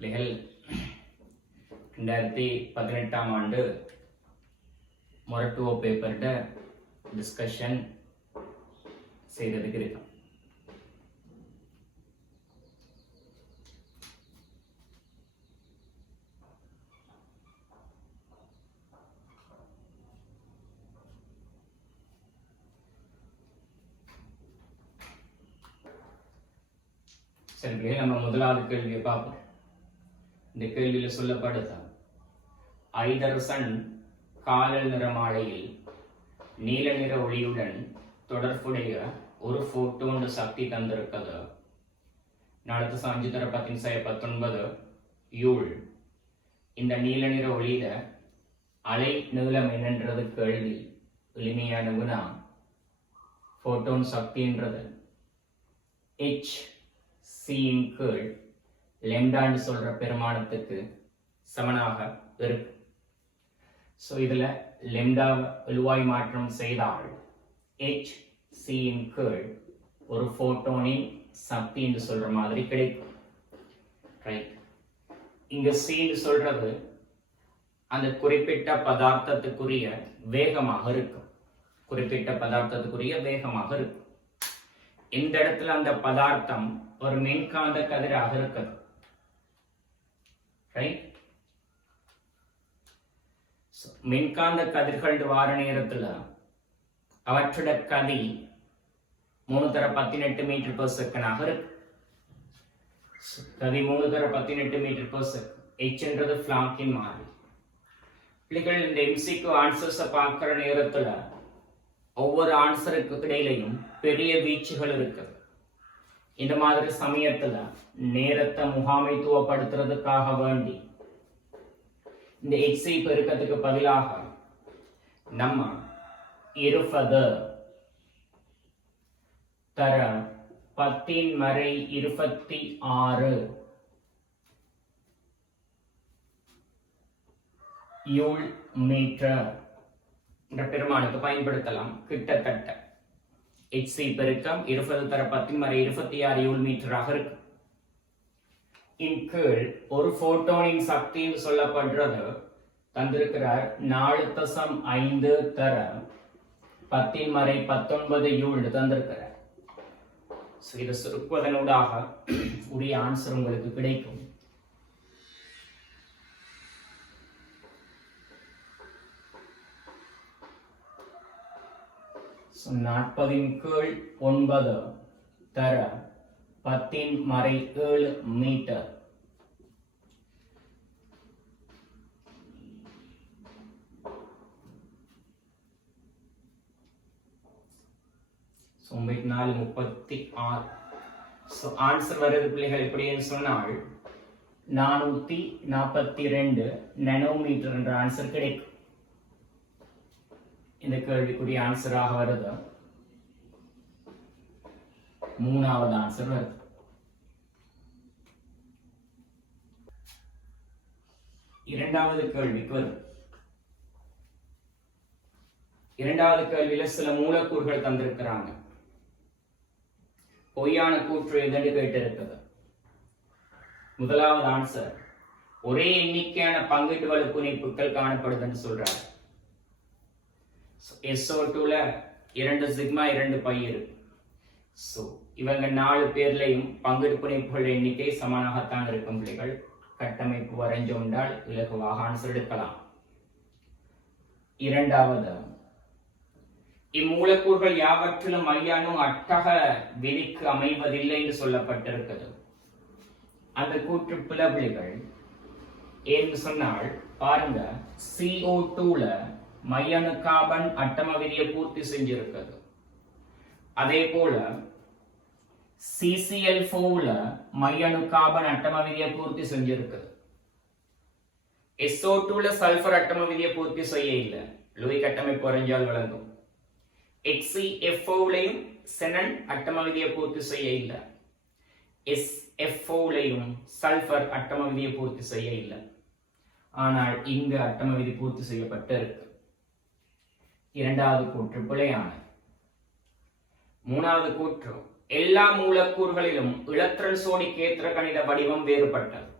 பிள்ளைகள் 2018 ஆண்டு மொரட்டுவோ பேப்பர்ட டிஸ்கஷன் செய்ததுக்கு இருக்கு. சரி, நம்ம முதலாவது கேள்வியை பார்ப்போம். இந்த கேள்வியில் சொல்லப்படுதான் ஐதரசன் காலல் நிற மாலையில் நீல நிற ஒளியுடன் தொடர்புடைய ஒரு போட்டோன் சக்தி தந்திருக்கிறது. 4×10⁻19 யூல். இந்த நீல நிற ஒளியில அலை நீளம் என்னன்றது கேள்வி. எளிமையான வினா. போட்டோன் சக்தின்றது h(c)ன் கீழ் லெம்டான்னு சொல்ற பெருமானத்துக்கு சமனாக இருக்கு. ஸோ இதுல லெம்டா எழுவாய் மாற்றம் செய்தால் h(c)ன் கீழ் ஒரு போட்டோனின் சக்தி என்று சொல்ற மாதிரி கிடைக்கும். ரைட். இங்க c சொல்றது அந்த குறிப்பிட்ட பதார்த்தத்துக்குரிய வேகமாக இருக்கும். குறிப்பிட்ட பதார்த்தத்துக்குரிய வேகமாக இருக்கும். இந்த இடத்துல அந்த பதார்த்தம் ஒரு மின்காந்த கதிராக இருக்குது. ரைட். மின்காந்த கதிர்கள் வார நேரத்துல அவற்றோட கதி 3×18 மீட்டர்/செகண்டாக இருக்கு. கதி 3×18 மீட்டர்/செகண்ட். h என்றது பிளாங்கின் மாறி. பிள்ளைகள் இந்த எம்சிக்கு ஆன்சர்ஸை பார்க்கிற நேரத்துல ஒவ்வொரு ஆன்சருக்கு இடையிலையும் பெரிய வீச்சுகள் இருக்கு. இந்த மாதிரி சமயத்துல நேரத்தை முகாமைத்துவப்படுத்துறதுக்காக வேண்டி இந்த எக்ஸை பெருக்கத்துக்கு பதிலாக நம்ம 20 தர 10⁻26 யூல் மீட்டர் என்ற பெருமானுக்கு பயன்படுத்தலாம். கிட்டத்தட்ட HC பெருக்கம் 20 தர 10⁻26 யூல் மீட்டராக இருக்கு. இன் கீழ் ஒரு போட்டோனின் சக்தி சொல்லப்படுறது தந்திருக்கிறார் 4.5 தர 10⁻19 யூல் தந்திருக்கிறார். இதை சுருக்குவதனூடாக உரிய ஆன்சர் உங்களுக்கு கிடைக்கும். So 40/9 தர 10⁻7 மீட்டர். So 436. So ஆன்சர் வருது பிள்ளைகள் எப்படின்னு சொன்னால் 442 நானோமீட்டர் என்ற ஆன்சர் கிடைக்கும். இந்த கேள்விக்குரிய ஆன்சராக வருது. மூணாவது ஆன்சர் வருது. இரண்டாவது கேள்விக்கு வருது. இரண்டாவது கேள்வியில சில மூலக்கூறுகள் தந்திருக்கிறாங்க. பொய்யான கூற்று எதுன்னு கேட்டு இருக்குது. முதலாவது ஆன்சர் ஒரே எண்ணிக்கையான பங்கீட்டு வலு புனைப்புகள் காணப்படுதுன்னு சொல்றாங்க. SO2ல 2 சிக்மா 2 பை இருக்கு. சோ இவங்க 4 பேர்லயும் பங்கீடு புனைப்புகள் எண்ணிக்கை சமானாகத்தான் இருக்கும். பிள்ளைகள் கட்டமைப்பு வரைஞ்சோண்டால் இலகுவாக ஆன்சர் எடுக்கலாம். இரண்டாவது, இம்மூலக்கூறுகள் யாவற்றிலும் மையானு அட்டக விதிக்கு அமைவதில்லை என்று சொல்லப்பட்டிருக்கிறது. அந்த கூற்று பிளபிளிகள் ஏன்னு சொன்னால் பாருங்க, CO2ல மையணு கார்பன் அட்டம விதியை பூர்த்தி செஞ்சிருக்கிறது. அதே போல CCl4ல மையணு கார்பன் அட்டம விதியை பூர்த்தி செஞ்சிருக்கிறது. SO2ல சல்பர் அட்டம விதியை பூர்த்தி செய்ய இல்லை. லூய் கட்டமைப்பு வரைஞ்சால் விளங்கும். HCFOலையும் செனன் அட்டம விதியை பூர்த்தி செய்ய இல்லை. SFOலையும் சல்பர் அட்டம விதியை பூர்த்தி செய்ய இல்லை. ஆனால் இங்கு அட்டம விதி பூர்த்தி செய்யப்பட்டு இருக்கு. இரண்டாவது கூற்று பிழையானது. மூணாவது கூற்று, எல்லா மூலக்கூறுகளிலும் இலத்திரன் சோடி கேத்திர கணித வடிவம் வேறுபட்டது.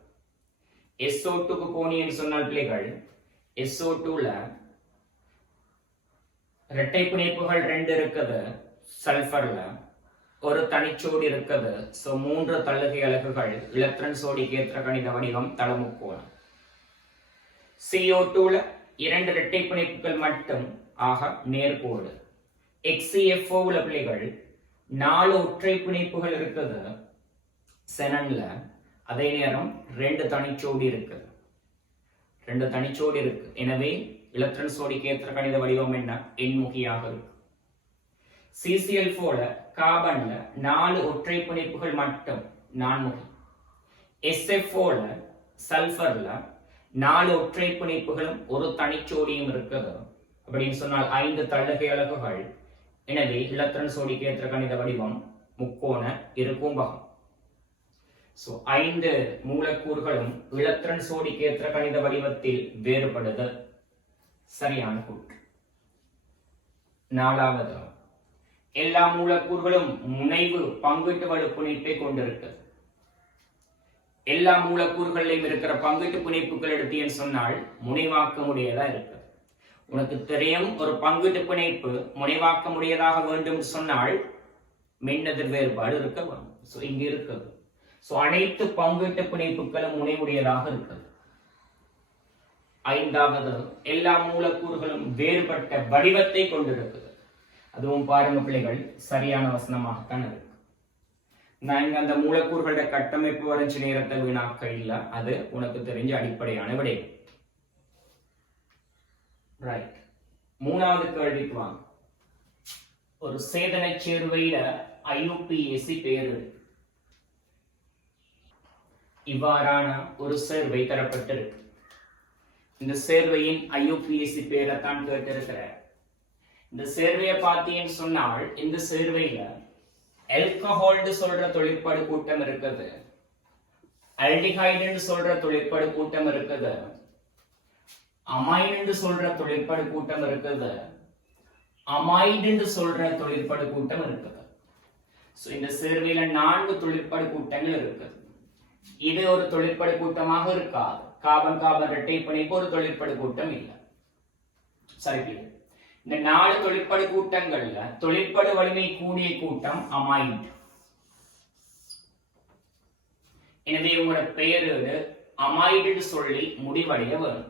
SO2க்கு போனீங்கன்னு சொன்னால் பிள்ளைகள் SO2ல இரட்டை பிணைப்புகள் 2 இருக்குது சல்பர்ல, ஒரு தனிச்சோடி இருக்குது. சோ 3 தள்ளுகை அலகுகள், எலக்ட்ரான் சோடிக்கு ஏற்ற கணித வடிவம் தளமுக்கோணம். CO2ல 2 இரட்டை பிணைப்புகள் மட்டும், ஆக நேர்கோடு. XCFOல பிள்ளைகள் 4 ஒற்றை பிணைப்புகள் இருக்குது செனன்ல, அதே நேரம் 2 தனிச்சோடி இருக்குது. 2 தனிச்சோடி இருக்கு. எனவே எலக்ட்ரான் சோடிக்கு ஏற்ற கணித வடிவம் என்ன? எண்முகியாக இருக்கு. CCl4ல கார்பன்ல 4 ஒற்றை பிணைப்புகள் மட்டும், நான்முகி. SF4ல சல்பர்ல 4 ஒற்றை பிணைப்புகளும் ஒரு தனிச்சோடியும் இருக்குது. அப்படின்னு சொன்னால் 5 தள்ளுகை அலகுகள். எனவே எலக்ட்ரான் சோடிக்கு ஏற்ற கணித வடிவம் முக்கோண இருகூம்பகம். சோ 5 மூலக்கூறுகளும் எலக்ட்ரான் சோடிக்கு ஏற்ற கணித வடிவத்தில் வேறுபடுது. சரியான கூற்று. 4வது, எல்லா மூலக்கூறுகளும் முனைவு பங்கீட்டு வலு பிணைப்பை கொண்டிருக்கு. எல்லா மூலக்கூறுகளிலும் இருக்கிற பங்கீட்டு பிணைப்புகள் எடுத்தீங்கன்னு சொன்னால் முனைவாக்க முடியதா இருக்கு. உனக்கு தெரியும், ஒரு பங்கீட்டு பிணைப்பு முனைவாக்க முடியதாக வேண்டும் சொன்னால் மின்னெதிர் வேறுபாடு இருக்க வேண்டும். சோ இங்க இருக்குது. சோ அனைத்து பங்கீட்டு பிணைப்புகளும் முனைவுடையதாக இருக்குது. 5வது, எல்லா மூலக்கூறுகளும் வேறுபட்ட வடிவத்தை கொண்டிருக்குது. அதுவும் பாருங்க பிள்ளைகள், சரியான வசனமாகத்தான் இருக்கு. நான் இங்க அந்த மூலக்கூறுகளோட கட்டமைப்பு வரைஞ்ச நேரத்தை வீணாக்க இல்ல, அது உனக்கு தெரிஞ்ச அடிப்படையான விடயம். ரைட். 3வது கேள்விக்கு வாங்க. ஒரு சேதனை சேர்வையில IUPAC பேரு இவ்வாறான ஒரு சேர்வை தரப்பட்டிருக்கு. இந்த சேர்வையின் IUPAC பேரை தான் கேட்டிருக்கிற. இந்த சேர்வையை பார்த்தீங்கன்னு சொன்னால் இந்த சேர்வையில ஆல்கஹால் சொல்ற தொழிற்படு கூட்டம் இருக்குது, ஆல்டிஹைடு சொல்ற தொழிற்படு கூட்டம் இருக்குது, அமைன் சொல்ற தொழிற்படு கூட்டம் இருக்குது, அமைடு சொல்ற தொழிற்படு கூட்டம் இருக்குது. சோ இந்த சேர்வையில 4 தொழிற்படு கூட்டங்கள் இருக்குது. இது ஒரு தொழிற்படு கூட்டமாக இருக்காது. கார்பன் கார்பன் இரட்டை பிணைப்பு ஒரு தொழிற்படு கூட்டம் இல்லை. சரி, இந்த 4 தொழிற்படு கூட்டங்கள்ல தொழிற்படு வலிமை கூடிய கூட்டம் அமைடு. எனவே உங்களோட பெயரோடு அமைடு சொல்லி முடிவடைய வரும்.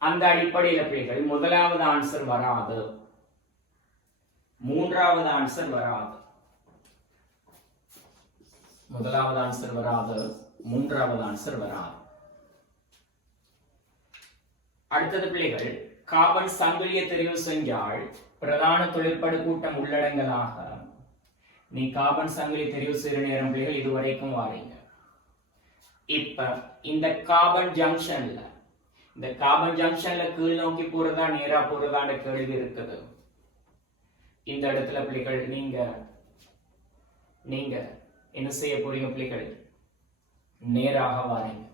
அந்த அடிப்படையில் பிள்ளைகள் முதலாவது ஆன்சர் வராது, 3வது ஆன்சர் வராது. முதலாவது ஆன்சர் வராது, 3வது ஆன்சர் வராது. அடுத்தது பிள்ளைகள், கார்பன் சங்கிலியை தெரிவு செஞ்சால் பிரதான தொழிற்படு கூட்டம் உள்ளடங்கலாக நீ கார்பன் சங்கிலி தெரிவு செய்யற நேரம் பிள்ளைகள் இதுவரைக்கும் வாரீங்க. இப்ப இந்த கார்பன் ஜங்ஷன்ல கீழ் நோக்கி போறதா நேரா போறதான்ற கேள்வி இருக்குது. இந்த இடத்துல பிள்ளைகள் நீங்க என்ன செய்ய போறீங்க பிள்ளைகள்? நேராக வாரீங்க.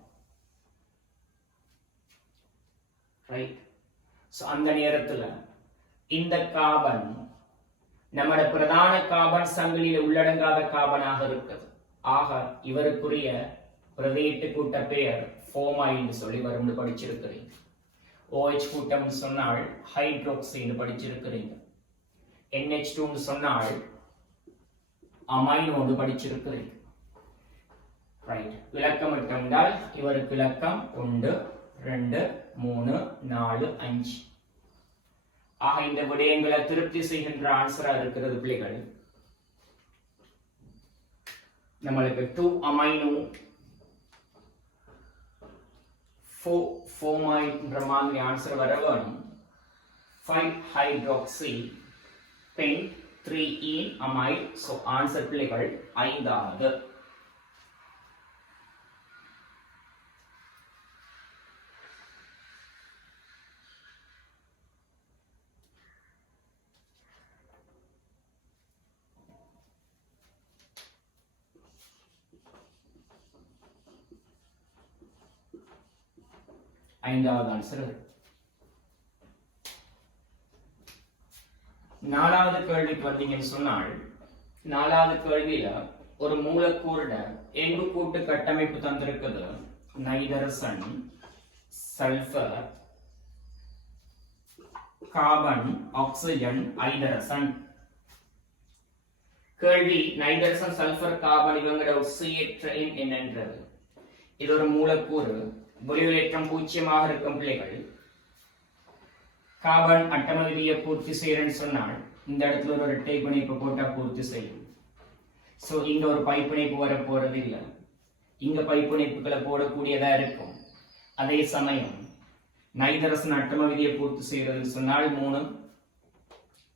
ரைட். சோ அந்த நேரத்துல இந்த கார்பன் நம்மட பிரதான கார்பன் சங்கிலியில் உள்ளடங்காத கார்பனாக இருக்குது. ஆக இவருக்குரிய பிரதியீட்டு கூட்ட பெயர் ஃபோமைன்னு சொல்லி வரும்னு படிச்சிருக்கிறீங்க. OH கூட்டம் சொன்னால் ஹைட்ரோக்சைடு படிச்சிருக்கிறீங்க. NH2 சொன்னால் அமைனோடு படிச்சிருக்கிறீங்க. ரைட். விளக்கம் என்றால் இவருக்கு விளக்கம் 1 2 3 4 5. ஆக இந்த விடயங்களை திருப்தி செய்கின்ற ஆன்சரா இருக்கிறது பிள்ளைகள். நம்மளுக்கு 2 அமைனோ 4 ஃபோமைன்ற மாதிரி ஆன்சர் வர வேணும். 5 hydroxy pent 3 ene amide. So answer பிள்ளைகள் 5வது. ஐந்தாவது ஆன்சர். 4வது கேள்விக்கு வந்தீங்கன்னு சொன்னால் 4வது கேள்வியில ஒரு மூலக்கூறுட எண்புக்கூட்டு கட்டமைப்பு தந்திருக்குது. நைதரசன், சல்பர், கார்பன், ஆக்சிஜன், ஐதரசன். கேள்வி, நைதரசன், சல்பர், கார்பன் இவங்களோட ஒட்சியேற்ற எண் என்னன்றது. இது ஒரு மூலக்கூறு, ஒளிவிலேற்றம் 0 இருக்கும் பிள்ளைகள். கார்பன் அட்டம விதியை பூர்த்தி செய்யறேன்னு சொன்னால் இந்த இடத்துல ஒரு இரட்டை பிணைப்பு போட்டா பூர்த்தி செய்யும். சோ இங்க ஒரு பைப்பிணைப்பு வர போறது இல்ல, இங்க பைப்பிணைப்புகளை போடக்கூடியதா இருக்கும். அதே சமயம் நைதரசன் அட்டம விதியை பூர்த்தி செய்யறதுன்னு சொன்னால் 3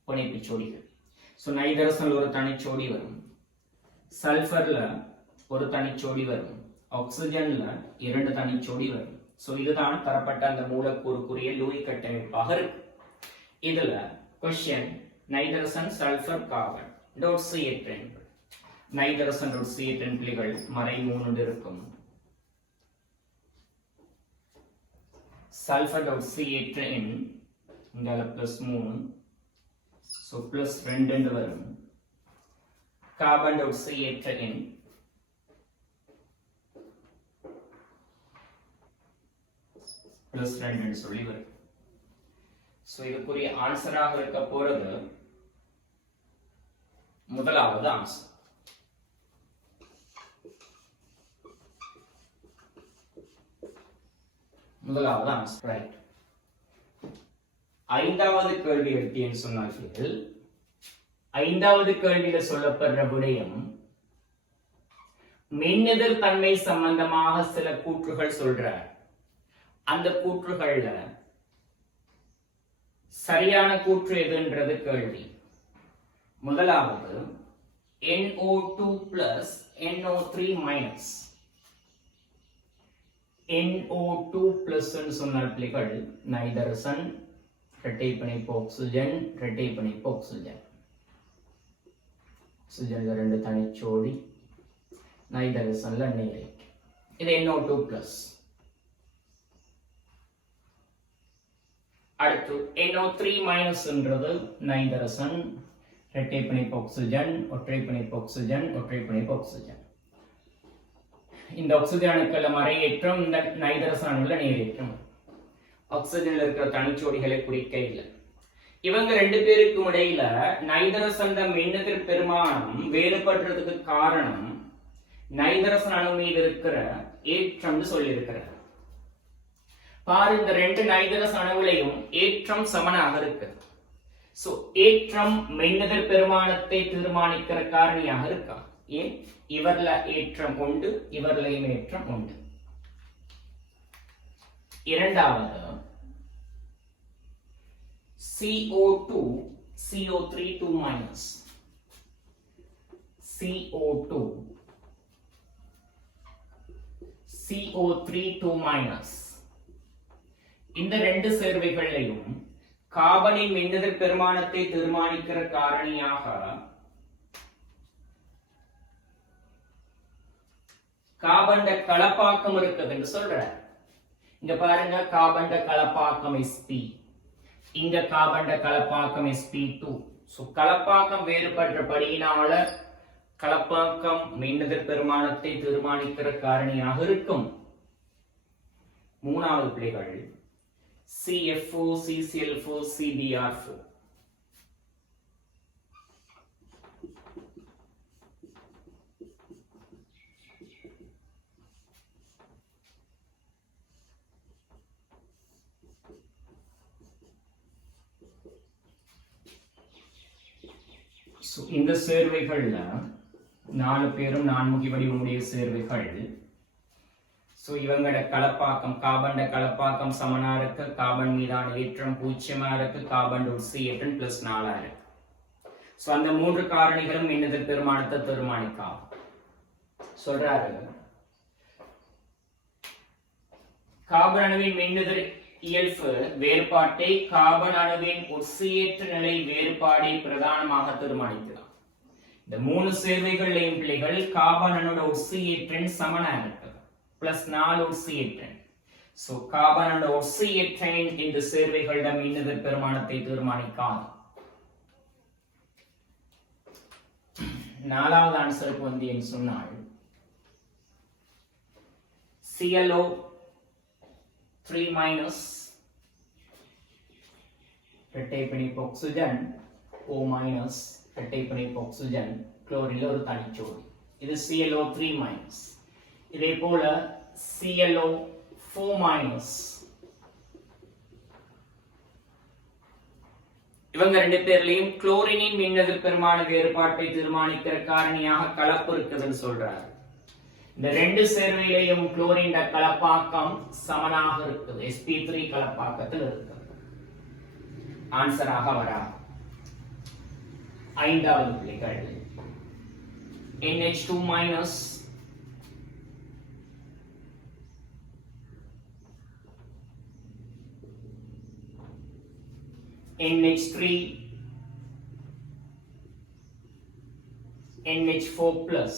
பிணைப்பு ஜோடிகள். சோ நைதரசன்ல ஒரு தனிச்சோடி வரும், சல்பர்ல ஒரு தனிச்சோடி வரும், ஆக்சிஜன்ல 2 தனிச்சோடி வரும். சோ இதுதான் தரப்பட்ட அந்த மூலக்கூறுக்குரிய லூயி கட்டமைப்பாக இருக்கு. இதுல क्वेश्चन நைதரசன், சல்பர், கார்பன் ஒட்சியேற்ற எண்கள். நைதரசன் ஒட்சியேற்ற எண்கள் மறை 3 இருக்கும். சல்பர் ஒட்சியேற்ற எண் இங்கால +3, சோ +2 வரும். கார்பன் ஒட்சியேற்ற எண் +2 சொல்லி வரும். சோ இதுக்குரிய ஆன்சராக இருக்க போறது முதலாவது ஆன்சர். முதலாவது ஆன்சர் ரைட். ஐந்தாவது கேள்வி எடுத்தேன்னு சொன்னார்கள். ஐந்தாவது கேள்வியில சொல்லப்படுற விடயம் மின்னெதிர் தன்மை சம்பந்தமாக சில கூற்றுகள் சொல்றார். அந்த கூற்றுகள்ல சரியான கூற்று எதுன்றது கேள்வி. முதலாவது NO2 plus NO3 minus. NO2 plus சொன்னால் பிள்ளைகள் நைதரசன், இரட்டை பிணைப்பு ஆக்சிஜன், இரட்டை பிணைப்பு ஆக்சிஜன். ஆக்சிஜன்ல 2 தனிச்சோடி, நைதரசன்ல நேரேட். இது NO2 plus. அடுத்து NO3 minus என்றது நைதரசன், இரட்டை பிணைப்பு ஆக்சிஜன், ஒற்றை பிணைப்பு ஆக்சிஜன், ஒற்றை பிணைப்பு ஆக்சிஜன். இந்த ஆக்சிஜன் அணுக்கள மறையேற்றம், இந்த நைதரசன் அணுல நேரேற்றம். ஆக்சிஜன்ல இருக்கிற தனிச்சோடிகளை குறிக்க இல்லை. இவங்க 2 பேருக்கும் இடையில நைதரசன் மின்னெதிர் பெருமானம் வேறுபடுறதுக்கு காரணம் நைதரசன் அணு மீது இருக்கிற ஏற்றம் சொல்லி இருக்கிறார். பாரு, இந்த 2 நைதரசன் அணுவிலையும் ஏற்றம் சமனாக இருக்கு. சோ ஏற்றம் மின்னெதிர் பெருமானத்தை தீர்மானிக்கிற காரணியாக இருக்கா? ஏன்? இவர்ல ஏற்றம் உண்டு, இவர்லையும் ஏற்றம் உண்டு. இரண்டாவது CO2 CO3 2 minus. CO2 CO3 2 minus. இந்த 2 சேர்வைகளையும் கார்பனின் மின்னெதிர் பெருமானத்தை தீர்மானிக்கிற காரணியாக கார்பன் கலப்பாக்கம் இருக்குது என்று சொல்ற. இங்க பாருங்க, கார்பன் கலப்பாக்கம் sp, இங்க கார்பன் கலப்பாக்கம் sp2. சோ கலப்பாக்கம் வேறுபட்டபடியினால கலப்பாக்கம் மின்னெதிர் பெருமானத்தை தீர்மானிக்கிற காரணியாக இருக்கும். மூணாவது பிள்ளைகள் CF4 CCl4 CBr4. இந்த சேர்வைகள்ல 4 பேரும் நான்முகி வடிவமுடைய சேர்வைகள். சோ இவங்களோட கலப்பாக்கம், கார்பன் கலப்பாக்கம் சமனா இருக்கு, கார்பன் மீதான ஏற்றம் 0 இருக்கு, கார்பன் ஒட்சியேற்றம் +4 இருக்கு. சோ அந்த 3 காரணிகளும் மின்னெதிர் பெருமானத்தை தீர்மானிக்கும் சொல்றாரு. கார்பன் அணுவின் மின்னெதிர் இயல்பு வேறுபாட்டை கார்பன் அணுவின் ஒட்சியேற்ற நிலை வேறுபாடை பிரதானமாக தீர்மானிக்கலாம். இந்த 3 சேர்வைகளையும் பிள்ளைகள் கார்பன் அணுவோட ஒட்சியேற்றம் சமனா இருக்கு, +4 ஒட்சியேற்றம். சோ கார்பன் அணுவோட ஒட்சியேற்றம் இந்த சேர்வைகளோட மின்னெதிர் பெருமானத்தை தீர்மானிக்காது. நாலாவது ஆன்சருக்கு வந்து என்று சொன்னால் ClO 3- இரட்டை பிணைப்பு ஆக்சிஜன் O- இரட்டை பிணைப்பு ஆக்சிஜன் குளோரின்ல ஒரு தனிச்சோடி. இது ClO 3-. இதே போல ClO 4-. இவங்க ரெண்டு பேர்லயும் குளோரினின் மின்னெதிர் பெருமான வேறுபாட்டை தீர்மானிக்கிற காரணியாக கலப்பு இருக்குதுன்னு சொல்றாரு. இந்த ரெண்டு சேர்வையிலையும் குளோரின் கலப்பாக்கம் சமனாக இருக்குது. sp3 கலப்பாக்கத்தில் இருக்குது. ஆன்சராக வரா. ஐந்தாவது பிள்ளைகள் NH2- NH3 NH4+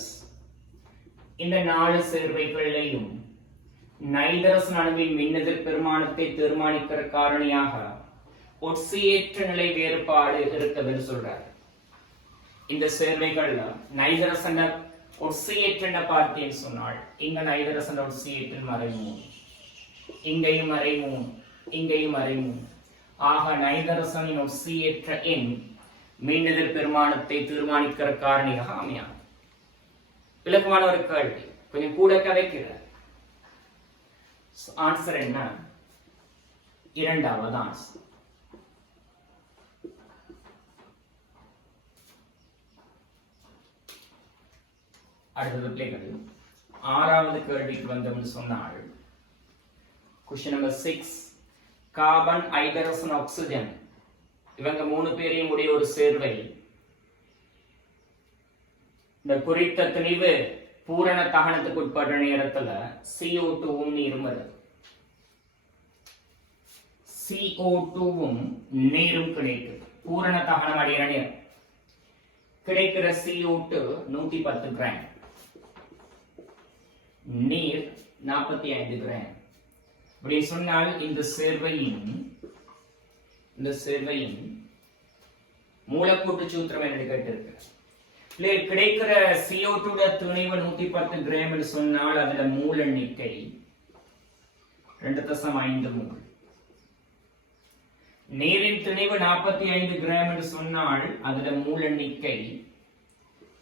இந்த நாலு சேர்வைகளிலேயும் நைதரசன் அணுவின் மின்னெதிர் பெருமானத்தை தீர்மானிக்கிற காரணியாக ஒட்சியேற்ற நிலை வேறுபாடு இருக்குதுன்னு சொல்றாரு. இந்த சேர்வைகள்ல நைதரசன் ஒட்சியேற்ற பார்த்தேன்னு சொன்னால் இங்க நைதரசன் ஒட்சியேற்றில் மறைமூணு, இங்கேயும் மறைமூணு, இங்கேயும் மறைமூணு. ஆக நைதரசனின் ஒட்சியேற்ற எண் மின்னெதிர் பெருமானத்தை தீர்மானிக்கிற காரணியாக அமையாது. விளக்கமான ஒரு கேள்வி, கொஞ்சம் கூட கதைக்கிறார். ஆன்சர் என்ன? இரண்டாவது ஆன்சர். அடுத்தது பிள்ளைகள் ஆறாவது கேள்விக்கு வந்தோம்னு சொன்னால் क्वेश्चन नंबर 6 கார்பன் ஐதரசன் ஆக்சிஜன் இவங்க மூணு பேரையும் உடைய ஒரு சேர்வை. இந்த குறித்த திணிவு பூரண தகனத்துக்கு உட்பட்ட நேரத்துல CO2வும் நீரும் வருது. CO2வும் நீரும் கிடைக்குது. பூரண தகனம் அடைகிற நேரம் கிடைக்கிற CO2 110 கிராம், நீர் 45 கிராம். அப்படி சொன்னால் இந்த சேர்வையின் மூலக்கூட்டு சூத்திரம் என்ன கேட்டிருக்கு. கிடைக்கிற CO2 துணிவு 110 கிராம் சொன்னால் அதுல மூல எண்ணிக்கை 2.5 மூல். நீரின் துணிவு 45 கிராம் என்று சொன்னால் அதுல மூல எண்ணிக்கை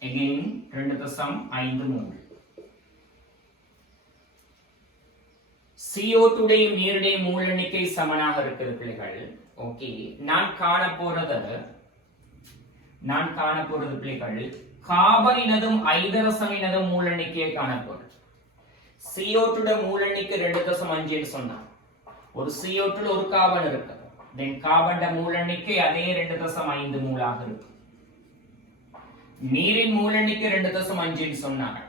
2.5 மூல். CO2 நீருடைய மூல எண்ணிக்கை சமனாக இருக்கிறது பிள்ளைகள். ஓகே, நான் காண போறது பிள்ளைகள் கார்பனினதும் ஐதரசனினதும் மூல எண்ணிக்கையை காணப்போறது. CO2 மூல எண்ணிக்கை 2.5 சொன்னா ஒரு CO2 ஒரு கார்பன் இருக்கு. தென் கார்பன் மூல எண்ணிக்கை அதே 2.5 மூலாக இருக்கு. நீரின் மூல எண்ணிக்கை 2.5 சொன்னாங்க.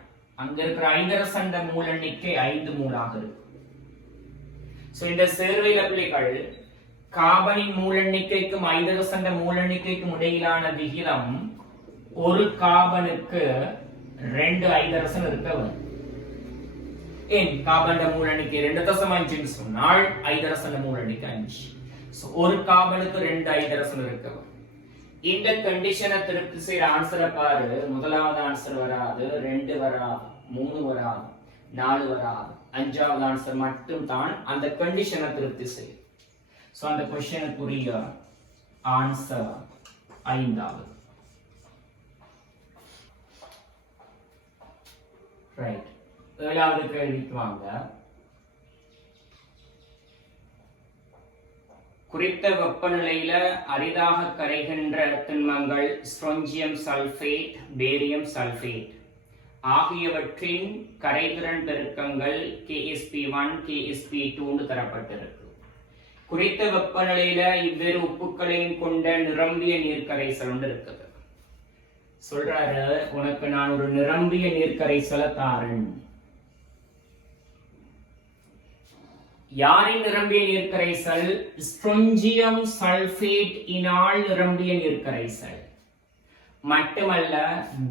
அங்க இருக்கிற ஐதரசன் மூல எண்ணிக்கை 5 மூலாக இருக்கு. சோ இந்த சேர்வையில பிள்ளைகள் கார்பனின் மூல எண்ணிக்கைக்கும் ஐதரசன் மூல எண்ணிக்கைக்கும் இடையிலான விகிதம் ஒரு கார்பனுக்கு 2 ஐதரசன் இருக்க வேண்டும். ஏன் கார்பன் மூல எண்ணிக்கை 2.5 சொன்னால் ஐதரசன் மூல எண்ணிக்கை 5. சோ ஒரு கார்பனுக்கு 2 ஐதரசன் இருக்க வேண்டும். இந்த கண்டிஷனை திருப்தி செய்யற ஆன்சரை பாரு. முதலாவது ஆன்சர் வராது, 2 வராது, 3 வராது, 4 வராது. 5வது ஆன்சர் மட்டும் தான் அந்த கண்டிஷனை திருப்தி செய்யும். சோ அந்த क्वेश्चनக்குரிய ஆன்சர் 5வது. ரைட். 7வது கேள்விக்கு வாங்க. குறித்த வெப்பநிலையில அரிதாக கரைகின்ற திண்மங்கள் ஸ்ட்ரோன்சியம் சல்பேட், பேரியம் சல்பேட் ஆகியவற்றின் கரைதிறன் பெருக்கங்கள் KsP1 KsP2 தரப்பட்டிருக்கு. குறித்த வெப்பநிலையில இவ்வேறு உப்புக்களையும் கொண்ட நிரம்பிய நீர்க்கரைசல் இருக்குது. சொல்றாரு, உனக்கு நான் ஒரு நிரம்பிய நீர்க்கரைசலை தாரேன். யாரின் நிரம்பிய நீர்க்கரைசல்? ஸ்ட்ரோன்சியம் சல்பேட் இனால் நிரம்பிய நீர்க்கரைசல். மட்டுமல்ல,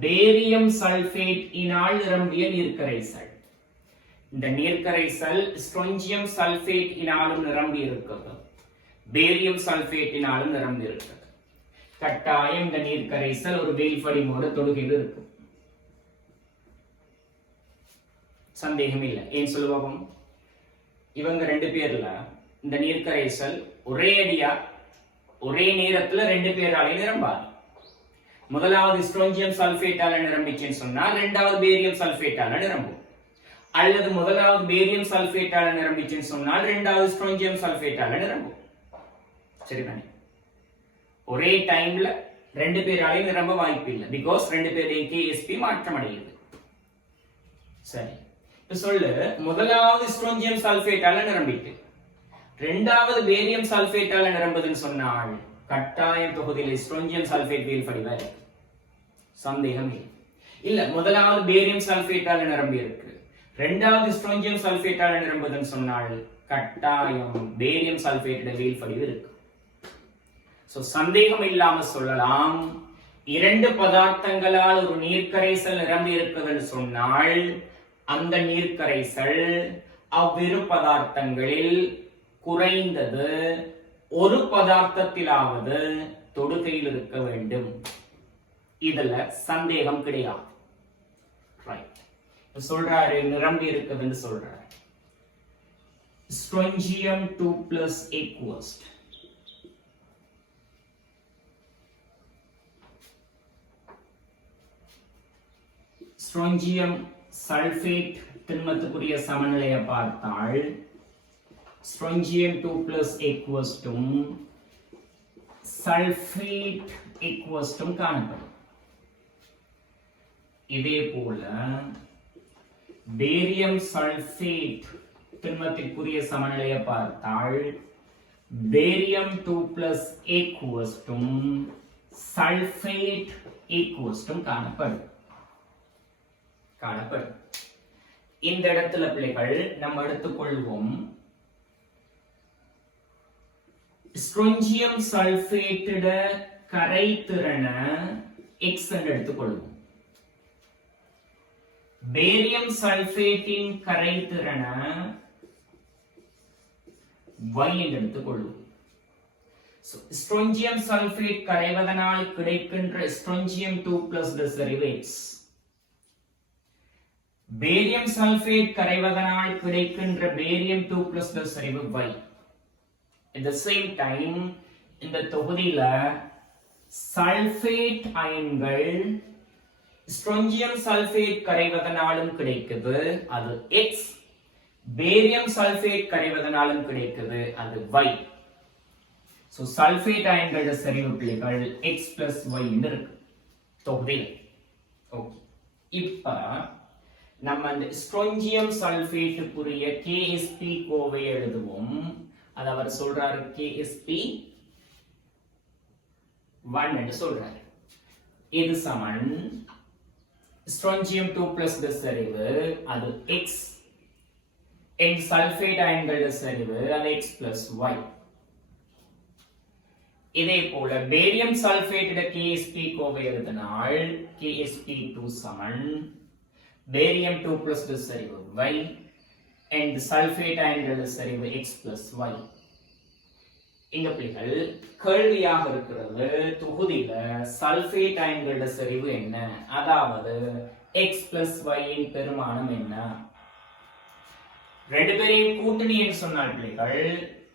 பேரியம் சல்பேட் இனால் நிரம்பிய நீர்க்கரைசல். இந்த நீர்க்கரைசல் ஸ்ட்ரோன்சியம் சல்பேட் இனாலும் நிரம்பி இருக்குது, பேரியம் சல்பேட்டினாலும் நிரம்பி இருக்குது. கட்டாயம் இந்த நீர்க்கரைசல் ஒரு வேல்படிமோட தொடுகையில் இருக்கும். சந்தேகம் இல்லை. ஏன் சொல்லுவோம், இவங்க ரெண்டு பேர்ல இந்த நீர்க்கரைசல் ஒரே அடியா ஒரே நேரத்துல ரெண்டு பேராலையும் நிரம்பாது. முதலாவது ஸ்ட்ரோஞ்சியம் சல்பேட்டால நிரம்பிச்சுன்னு சொன்னால் இரண்டாவது பேரியம் சல்பேட்டால நிரம்பும், அல்லது முதலாவது பேரியம் சல்பேட்டால நிரம்பிச்சுன்னு சொன்னால் இரண்டாவது ஸ்ட்ரோஞ்சியம் சல்பேட்டால நிரம்பும். சரிதானே? ஒரே டைம்ல ரெண்டு பேராலையும் நிரம்ப வாய்ப்பு இல்லை, பிகாஸ் ரெண்டு பேரையும் கேஎஸ்பி மாற்றம் அடையுது. சரி, இப்ப சொல்லு, முதலாவது ஸ்ட்ரோஞ்சியம் சல்பேட்டால நிரம்பிட்டு இரண்டாவது பேரியம் சல்பேட்டால நிரம்புதுன்னு சொன்னால் கட்டாயம் தொகுதியில் ஸ்ட்ரோஞ்சியம் சல்பேட் வீழ்படிவா இருக்கு. சந்தேகம் இல்ல. முதலாவது பேரியம் சல்பேட்டால நிரம்பி இருக்கு, இரண்டாவது ஸ்ட்ரோஞ்சியம் சல்பேட்டால நிரம்புதுன்னு சொன்னால் கட்டாயம் பேரியம் சல்பேட்டோட வீழ்படிவு இருக்கு. சந்தேகம் இல்லாம சொல்லலாம், இரண்டு பதார்த்தங்களால் ஒரு நீர்க்கரைசல் நிரம்பி இருக்குதுன்னு சொன்னால் அந்த நீர்க்கரைசல் அவ்விரு பதார்த்தங்களில் குறைந்தது ஒரு பதார்த்தத்திலாவது தொடுகையில் இருக்க வேண்டும். இதுல சந்தேகம் கிடையாது. சொல்றாரு நிரம்பி இருக்குதுன்னு சொல்றாரு. ஸ்ட்ரோஞ்சியம் 2+ aqueous, ஸ்ட்ரோஞ்சியம் சல்பேட் திண்மத்துக்குரிய சமநிலையை பார்த்தால் ஸ்ட்ரோஞ்சியம் 2+ aqueous சல்பேட் aqueous காணப்படும். இதே போல பேரியம் சல்பேட் திண்மத்திற்குரிய சமநிலையை பார்த்தால் பேரியம் 2+ aqueous சல்பேட் aqueous காணப்படும். இந்த இடத்துல பிள்ளைகள் நம்ம எடுத்துக்கொள்வோம், ஸ்ட்ரோஞ்சியம் சல்பேட்டோட கரைதிறனை X என்று எடுத்துக்கொள்வோம், பேரியம் சல்பேட்டின் கரைதிறனை Y என்று எடுத்துக்கொள்வோம். ஸ்ட்ரோஞ்சியம் சல்பேட் கரைவதனால் கிடைக்கின்ற ஸ்ட்ரோஞ்சியம் 2+ செறிவு X, பேரியம் சல்பேட் கரைவதனால் கிடைக்கின்ற பேரியம் 2+ செறிவு Y. At the same time இந்த தொகுதியில சல்பேட் அயன்கள் ஸ்ட்ரோஞ்சியம் சல்பேட் கரைவதனாலும் கிடைக்குது, அது X, பேரியம் சல்பேட் கரைவதனாலும் கிடைக்குது, அது Y. சோ சல்பேட் அயன்களோட செறிவு பிள்ளைகள் X+Y இருக்கு தொகுதியில். ஓகே, இப்ப நம்ம அந்த ஸ்ட்ரோஞ்சியம் சல்பேட்டுக்குரிய KSP கோவை எழுதுவோம். அது அவர் சொல்றாரு KSP1 என்று சொல்றாரு. இது சமன் ஸ்ட்ரோஞ்சியம் 2+ செறிவு அது X, என் சல்பேட் அயன்களோட செறிவு அது X+Y. இதே போல பேரியம் சல்பேட்டோட KSP கோவை எழுதினால் KSP2 சமன் பேரியம் 2+ செறிவு Y and சல்பேட் அயன்களோட செறிவு X+Y. இங்க பிள்ளைகள் கேள்வியாக இருக்கிறது, தொகுதியில சல்பேட் அயன்களோட செறிவு என்ன, அதாவது X+Y இன் பெருமானம் என்ன? ரெண்டு பேரையும் கூட்டணி என்று சொன்னால் பிள்ளைகள்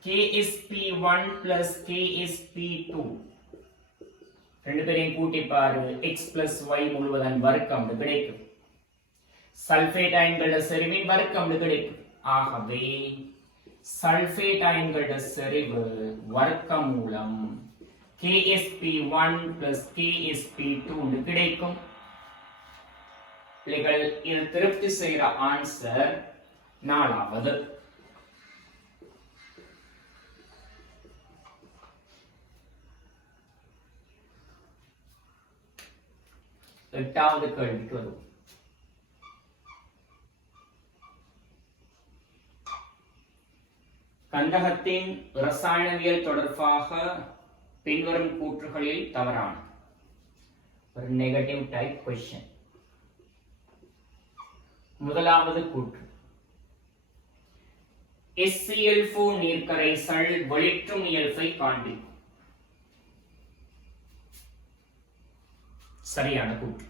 KSP1 plus KSP2 ரெண்டு பேரையும் கூட்டி பாரு, X+Y முழுவதன் வர்க்கம் கிடைக்கும், சல்பேட் அயன்களோட செறிவின் வர்க்கம் கிடைக்கும். ஆகவே சல்பேட் அயன்களோட செறிவு வர்க்கமூலம் KSP1 plus KSP2 கிடைக்கும். பிள்ளைகள் இது திருப்தி செய்யற ஆன்சர் நாலாவது. எட்டாவது கேள்விக்கு வரும். கந்தகத்தின் இரசாயனவியல் தொடர்பாக பின்வரும் கூற்றுகளில் தவறான ஒரு நெகட்டிவ் டைப் क्वेश्चन. முதலாவது கூற்று, HCl4 நீர்க்கரைசல் வெளிற்றும் இயல்பை காண்பிக்கும். சரியான கூற்று.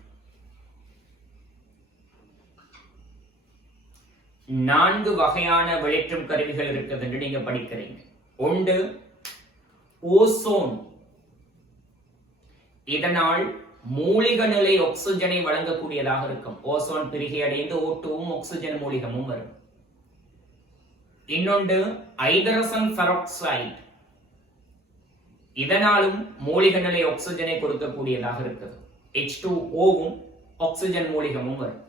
4 வகையான வெளிற்றும் கருவிகள் இருக்குது என்று நீங்க படிக்கிறீங்க. ஒன்று ஓசோன். இதனால் மூலிக நிலை ஆக்சிஜனை வழங்கக்கூடியதாக இருக்கும். ஓசோன் பிரிகை அடைந்து O2வும் ஆக்சிஜன் மூலிகமும் வரும். இன்னொன்று ஹைட்ரஜன் பெராக்சைடு. இதனாலும் மூலிக நிலை ஆக்சிஜனை கொடுக்கக்கூடியதாக இருக்குது. H2O-வும் ஆக்சிஜன் மூலிகமும் வரும்.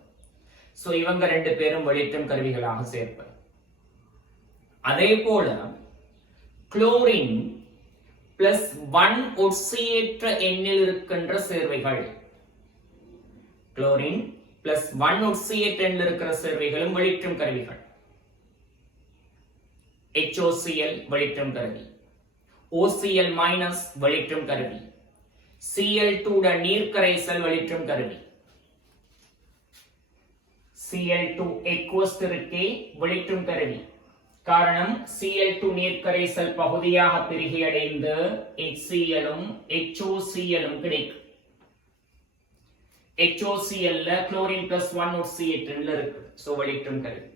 சோ இவங்க 2 பேரும் வெளிற்றும் கருவிகளாக சேர்ப்பது. அதே போல குளோரின் +1 ஒட்சியேற்ற எண்ணில் இருக்கின்ற சேர்வைகள், குளோரின் +1 ஒட்சியேற்ற எண்ணில் இருக்கிற சேர்வைகளும் வெளிற்றும் கருவிகள். HOCl வெளிற்றும் கருவி, OCl- வெளிற்றும் கருவி, Cl2 நீர்க்கரைசல் வெளிற்றும் கருவி, Cl2 aqueous இருக்கே வெளிற்றும் கருவி. காரணம் Cl2 நீர்க்கரைசல் பகுதியாக பிரிகை அடைந்து HCl-ம் HOCl-ம் கிடைக்கும். HOCl-ல குளோரின் +1 ஒட்சியேற்றன்ல இருக்கு. சோ வெளிற்றும் கருவி.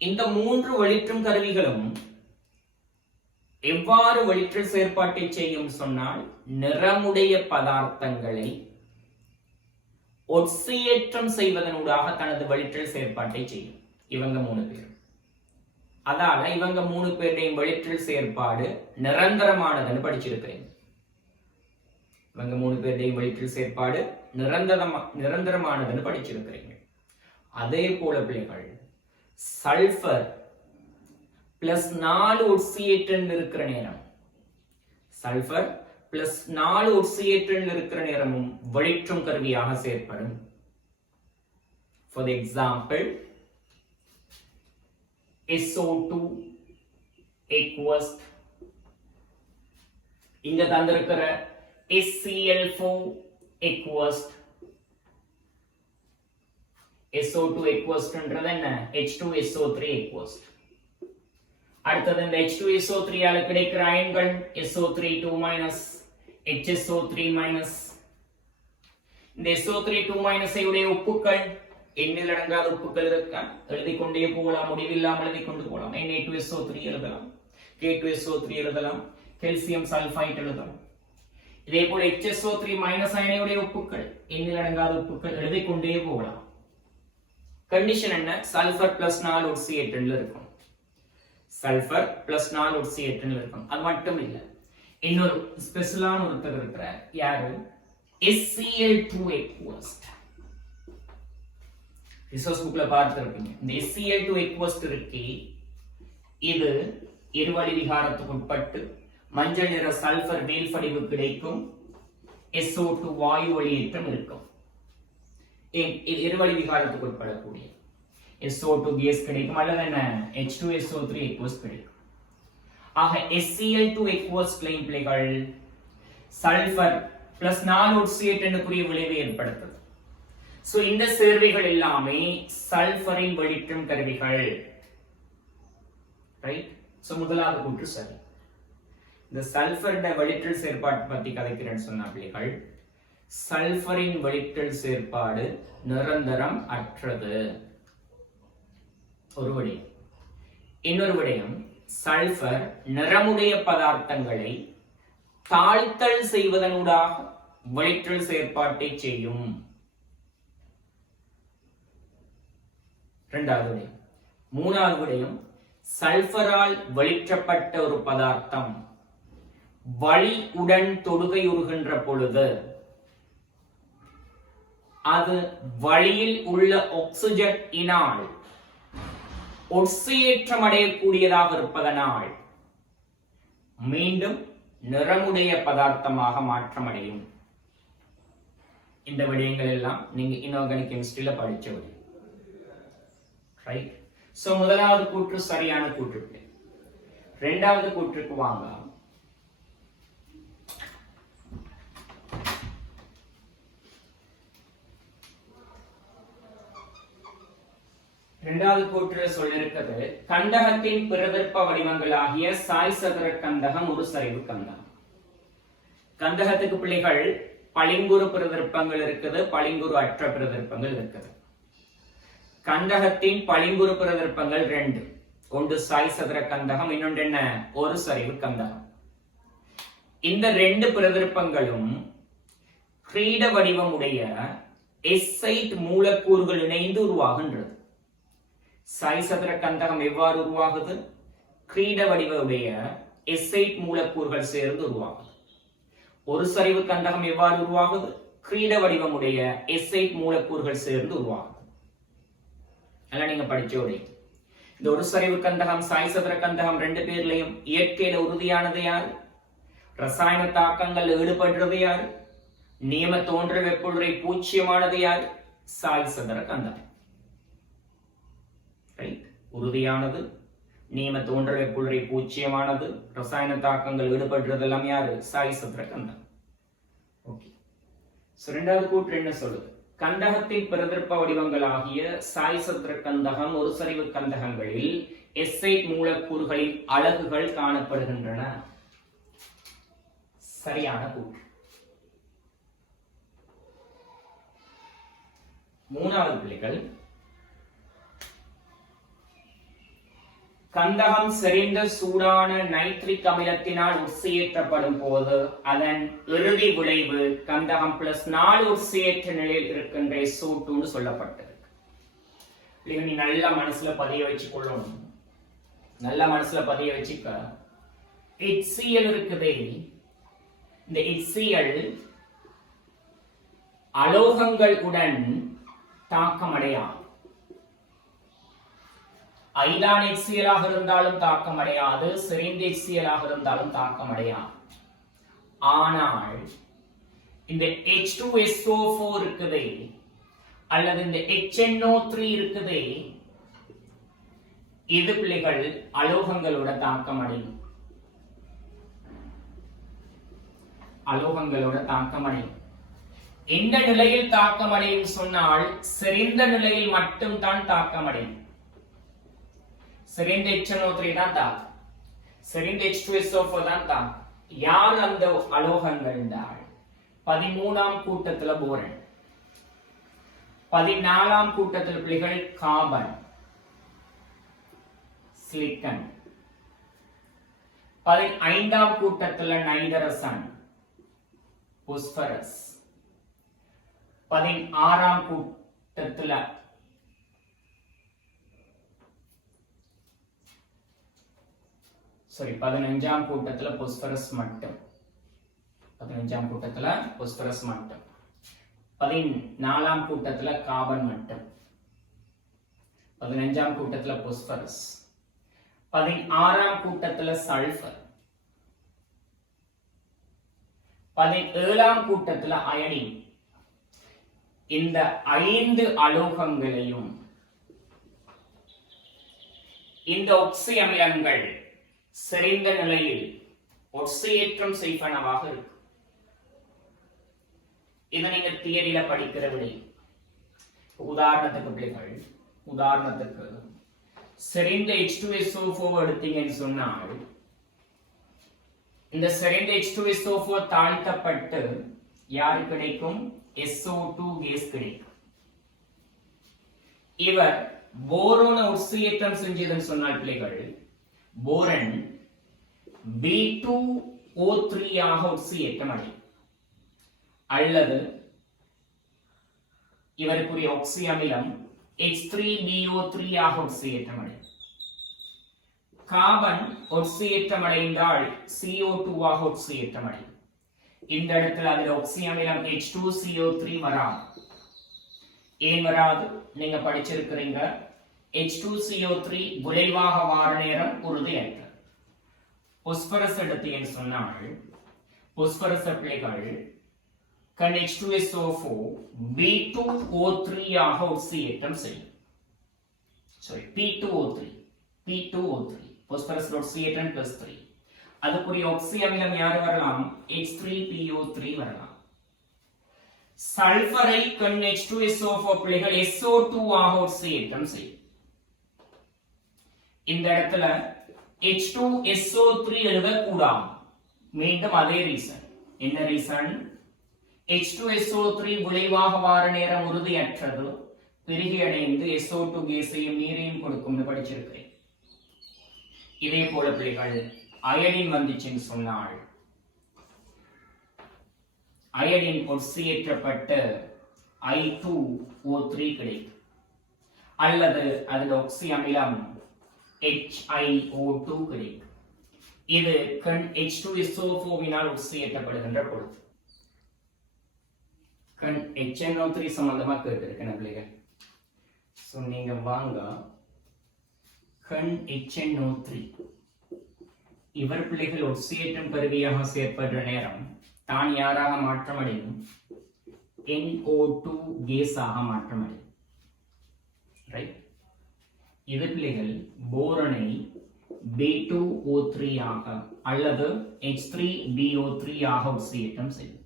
இந்த 3 வெளிற்றும் கருவிகளும் எவ்வாறு வெளிற்றல் செயற்பாட்டை செய்யும் சொன்னால், நிறமுடைய பதார்த்தங்களை ஒட்சியேற்றம் செய்வதனூடாக தனது வெளிற்றல் செயற்பாட்டை செய்யும். இவங்க 3 பேர். அதால இவங்க 3 பேருடையும் வெளிற்றல் செயற்பாடு நிரந்தரமானதுன்னு படிச்சிருக்கிறீங்க. இவங்க 3 பேருடையும் வெளிற்றல் செயற்பாடு நிரந்தரமானதுன்னு படிச்சிருக்கிறீங்க. அதே போல பிள்ளைகள் சல்பர் +4 ஒட்சியேற்றன் இருக்கிற நேரம், சல்பர் +4 ஒட்சியேற்றன் இருக்கிற நேரமும் வெளிற்றும் கருவியாக செயற்படும். For the example, SO2 aqueous, இங்க தந்திருக்கிற SCl4 aqueous. SO2 aqueous ன்றது என்ன? H2SO3 aqueous. அடுத்தது இந்த H2SO3 ஆல கிடைக்கிற அயன்கள் SO3 2-, HSO3-. இந்த SO3 2- உடைய உப்புக்கள், எண்ணில் அடங்காத உப்புக்கள் இருக்கா, எழுதி கொண்டே போகலாம், முடிவில்லாமல் எழுதி கொண்டு போகலாம். Na2SO3 எழுதலாம், K2SO3 எழுதலாம், கால்சியம் சல்பைட் எழுதலாம். இதே போல HSO3- அயனையுடைய உப்புக்கள், எண்ணில் அடங்காத உப்புக்கள், எழுதி கொண்டே போகலாம். கண்டிஷன் என்ன? சல்பர் +4 ஒட்சியேற்றன்ல இருக்கும். சல்பர் +4 ஒட்சியேற்றன்ல இருக்கும். அது மட்டும் இல்ல, இன்னொரு ஸ்பெஷலான ஒருத்தர் இருக்கிற யாரு? SCl2 aqueous. ரிசோர்ஸ் புக்ல பார்த்திருப்பீங்க. இந்த SCl2 aqueous இருக்கே, இது இருவழி விகாரத்துக்கு உட்பட்டு மஞ்சள் நிற சல்பர் வேல்படிவு கிடைக்கும். SO2 வாயு வெளியேற்றம் இருக்கும். இது இருவழி விகாரத்துக்கு உட்படக்கூடிய SO2 கேஸ் கிடைக்கும், அல்லது என்ன H2SO3 aqueous கிடைக்கும். ஆக SCl2 aqueous கிளைம் பிள்ளைகள் சல்பர் +4 ஒட்சியேற்றனுக்குரிய விளைவை ஏற்படுத்துது. சோ இந்த சேர்வைகள் எல்லாமே சல்பரின் வெளிற்றும் கருவிகள். ரைட்? சோ முதலாவது கூற்று சரி. இந்த சல்பரின் வெளிற்றல் செயற்பாடு பத்தி கதைக்கிறேன்னு சொன்ன பிள்ளைகள், சல்பரின் வெளிற்றல் செயற்பாடு நிரந்தரம் அற்றது. ஒரு விடயம். இன்னொரு விடயம், சல்பர் நிறமுடைய பதார்த்தங்களை தாழ்த்தல் செய்வதனூடாக வெளிற்றல் செயற்பாட்டை செய்யும். இரண்டாவது விடயம். மூணாவது விடயம், சல்பரால் வெளிற்றப்பட்ட ஒரு பதார்த்தம் வளி உடன் தொடுகையுறுகின்ற பொழுது அது வளியில் உள்ள ஆக்சிஜனினால் ஒட்சியேற்றம் அடையக்கூடியதாக இருப்பதனால் மீண்டும் நிறமுடைய பதார்த்தமாக மாற்றமடையும். இந்த விடயங்கள் எல்லாம் நீங்க இன்ஆர்கானிக் கெமிஸ்ட்ரியில படிச்ச விடயம். ரைட்? சோ முதலாவது கூற்று சரியான கூற்று. இரண்டாவது கூற்றுக்கு வாங்க. இரண்டாவது கூற்று சொல்லிருக்கிறது, கந்தகத்தின் பிரதிர்ப்ப வடிவங்களாகிய சாய் சதுர கந்தகம் ஒரு சரிவு கந்தகம். கந்தகத்துக்கு பிள்ளைகள் பளிங்குறு பிரதிர்ப்பங்கள் இருக்குது, பளிங்குறு அற்ற பிரதிர்ப்பங்கள் இருக்குது. கந்தகத்தின் பளிங்குறு பிரதிருப்பங்கள் 2. ஒன்று சாய் சதுர கந்தகம், இன்னொன்று என்ன, ஒரு சரிவு கந்தகம். இந்த 2 பிரதிருப்பங்களும் கிரீட வடிவமுடைய எஸ்ஐட் மூலக்கூறுகள் இணைந்து உருவாகின்றது. சாய் சதுர கந்தகம் எவ்வாறு உருவாகுது? கிரீட வடிவமுடைய எஸ்ஐட் மூலக்கூறுகள் சேர்ந்து உருவாகுது. ஒரு சரிவு கந்தகம் எவ்வாறு உருவாகுது? கிரீட வடிவமுடைய எஸ்ஐட் மூலக்கூறுகள் சேர்ந்து உருவாகுது. அதெல்லாம் நீங்க படிச்சோடி. இந்த ஒரு சரிவு கந்தகம் சாய் சதுர கந்தகம் 2 பேர்லயும் இயற்கையில உறுதியானது யாரு? ரசாயன தாக்கங்கள் ஈடுபடுறது யாரு? நியம தோன்ற வெப்புரை பூச்சியமானது யாரு? சாய் சதுர கந்தகம். உறுதியானது, நியம தோன்ற வெப்புரை பூச்சியமானது, ரசாயன தாக்கங்கள் ஈடுபடுறது எல்லாம் யாரு? சாய் சதுர கந்தகம். ஓகே. இரண்டாவது கூற்று என்ன சொல்லுது? கந்தகத்தின் பிரதிருப்ப வடிவங்களாகிய சாய் சதுர கந்தகம் ஒரு சரிவு கந்தகங்களில் எஸ்ஐட் மூலக்கூறுகளின் அலகுகள் காணப்படுகின்றன. சரியான கூற்று. மூணாவது பிள்ளைகள், கந்தகம் செறிந்த சூடான நைட்ரிக் அமிலத்தினால் உற்சியேற்றப்படும் போது அதன் இறுதி விளைவு கந்தகம் +4 உற்சியேற்ற நிலையில் இருக்கின்ற SO2 சொல்லப்பட்டிருக்கு. நீ நல்ல மனசுல பதிய வச்சு கொள்ளணும். நல்ல மனசுல பதிய வச்சுக்க. HCl இருக்குதே, இந்த HCl அலோகங்களுடன் தாக்கமடையாது. ஐலான் HCl ஆக இருந்தாலும் தாக்கமடையாது, செறிந்த HCl ஆக இருந்தாலும் தாக்கமடையாது. ஆனால் இந்த H2SO4 இருக்குதே அல்லது இந்த HNO3 இருக்குதே, இது பிள்ளைகள் அலோகங்களோட தாக்கமடையும். அலோகங்களோட தாக்கமடையும். எந்த நிலையில் தாக்கமடையும் சொன்னால் செறிந்த நிலையில் மட்டும் தான் தாக்கமடையும். செறிந்த HNO3 தான் தாக்கம், செறிந்த H2SO4 தான் தாக்கம். யார் அந்த அலோகங்கள் என்றால் 13ஆம் கூட்டத்துல போரன், 14ஆம் கூட்டத்தில் பிள்ளைகள் கார்பன், சிலிக்கன், 15ஆம் கூட்டத்துல நைதரசன், பாஸ்பரஸ், 16ஆம் கூட்டத்துல சாரி 15ஆம் கூட்டத்துல பாஸ்பரஸ் மட்டும், 15ஆம் கூட்டத்துல பாஸ்பரஸ் மட்டும், 14ஆம் கூட்டத்துல கார்பன் மட்டும், 15ஆம் கூட்டத்துல பாஸ்பரஸ், 16ஆம் கூட்டத்துல சல்பர், 17ஆம் கூட்டத்துல அயனின். இந்த 5 அலோகங்களையும் இந்த ஒக்சி அமிலங்கள் செறிந்த நிலையில் ஒட்சியேற்றம் செய்வனவாக இருக்கு. இதை நீங்க தியரியில படிக்கிற விட. உதாரணத்துக்கு பிள்ளைகள், உதாரணத்துக்கு செறிந்த H2SO4 எடுத்தீங்கன்னு சொன்னால் இந்த செறிந்த H2SO4 தாழ்த்தப்பட்டு யாரு கிடைக்கும்? SO2 கேஸ் கிடைக்கும். இவர் போரோன உட்சியேற்றம் செஞ்சதுன்னு சொன்னால் பிள்ளைகள் போரன் B2O3 ஆக உட்சியேற்றம் அடையும். அல்லது இவருக்குரிய ஒக்சி அமிலம் H3BO3 ஆக உட்சியேற்றம் அடையும். கார்பன் உட்சியேற்றம் அடைந்தால் CO2 ஆக உட்சியேற்றம் அடையும். இந்த இடத்துல அதுல ஒக்சி அமிலம் H2CO3 வராது. ஏன் வராது? நீங்க படிச்சிருக்கிறீங்க, H2CO3 விரைவாக வார நேரம் உறுதியற்ற. பாஸ்பரஸ் எடுத்தீங்கன்னு சொன்னால் பாஸ்பரஸ் பிள்ளைகள் கண் H2SO4 B2O3 ஆக உட்சியேற்றம் செய்யும். சாரி P2O3 பாஸ்பரஸ் உட்சியேற்றம் +3. அதுக்குரிய ஒக்சி அமிலம் யாரு வரலாம்? H3PO3 வரலாம். சல்பரை கண் H2SO4 பிள்ளைகள் SO2 ஆக உட்சியேற்றம் செய்யும். இந்த இடத்துல H2SO3 எழுதக்கூடாது. மீண்டும் அதே ரீசன். என்ன ரீசன்? H2SO3 விளைவாக வார நேரம் உறுதியற்றது. இறுகி அடைந்து SO2 கேஸையும் நீரையும் கொடுக்கும்னு படிச்சிருக்கிறேன். இதே போல பிள்ளைகள் அயடின் வந்துச்சுன்னு சொன்னால் அயடின் ஒட்சியேற்றப்பட்ட I2O3 கிடைக்கும், அல்லது அதில் ஒக்சி அமிலம் HiO2 கிடைக்கும். இது H2SO4வினால் ஒட்சியேற்றப்படுகின்ற பொழுது HNO3 சம்பந்தமா கேட்டிருக்கேன் பிள்ளைகள். ஸோ நீங்க வாங்க HNO3 இவர் பிள்ளைகள் ஒட்சியேற்றும் கருவியாக செயற்படுற நேரம் தான் யாராக மாற்றமடையும்? NO2 கேஸாக மாற்றமடையும். ரைட். இது பிள்ளைகள் போரனை B2O3 ஆக அல்லது H3BO3 ஆக ஒட்சியேற்றம் செய்யும்.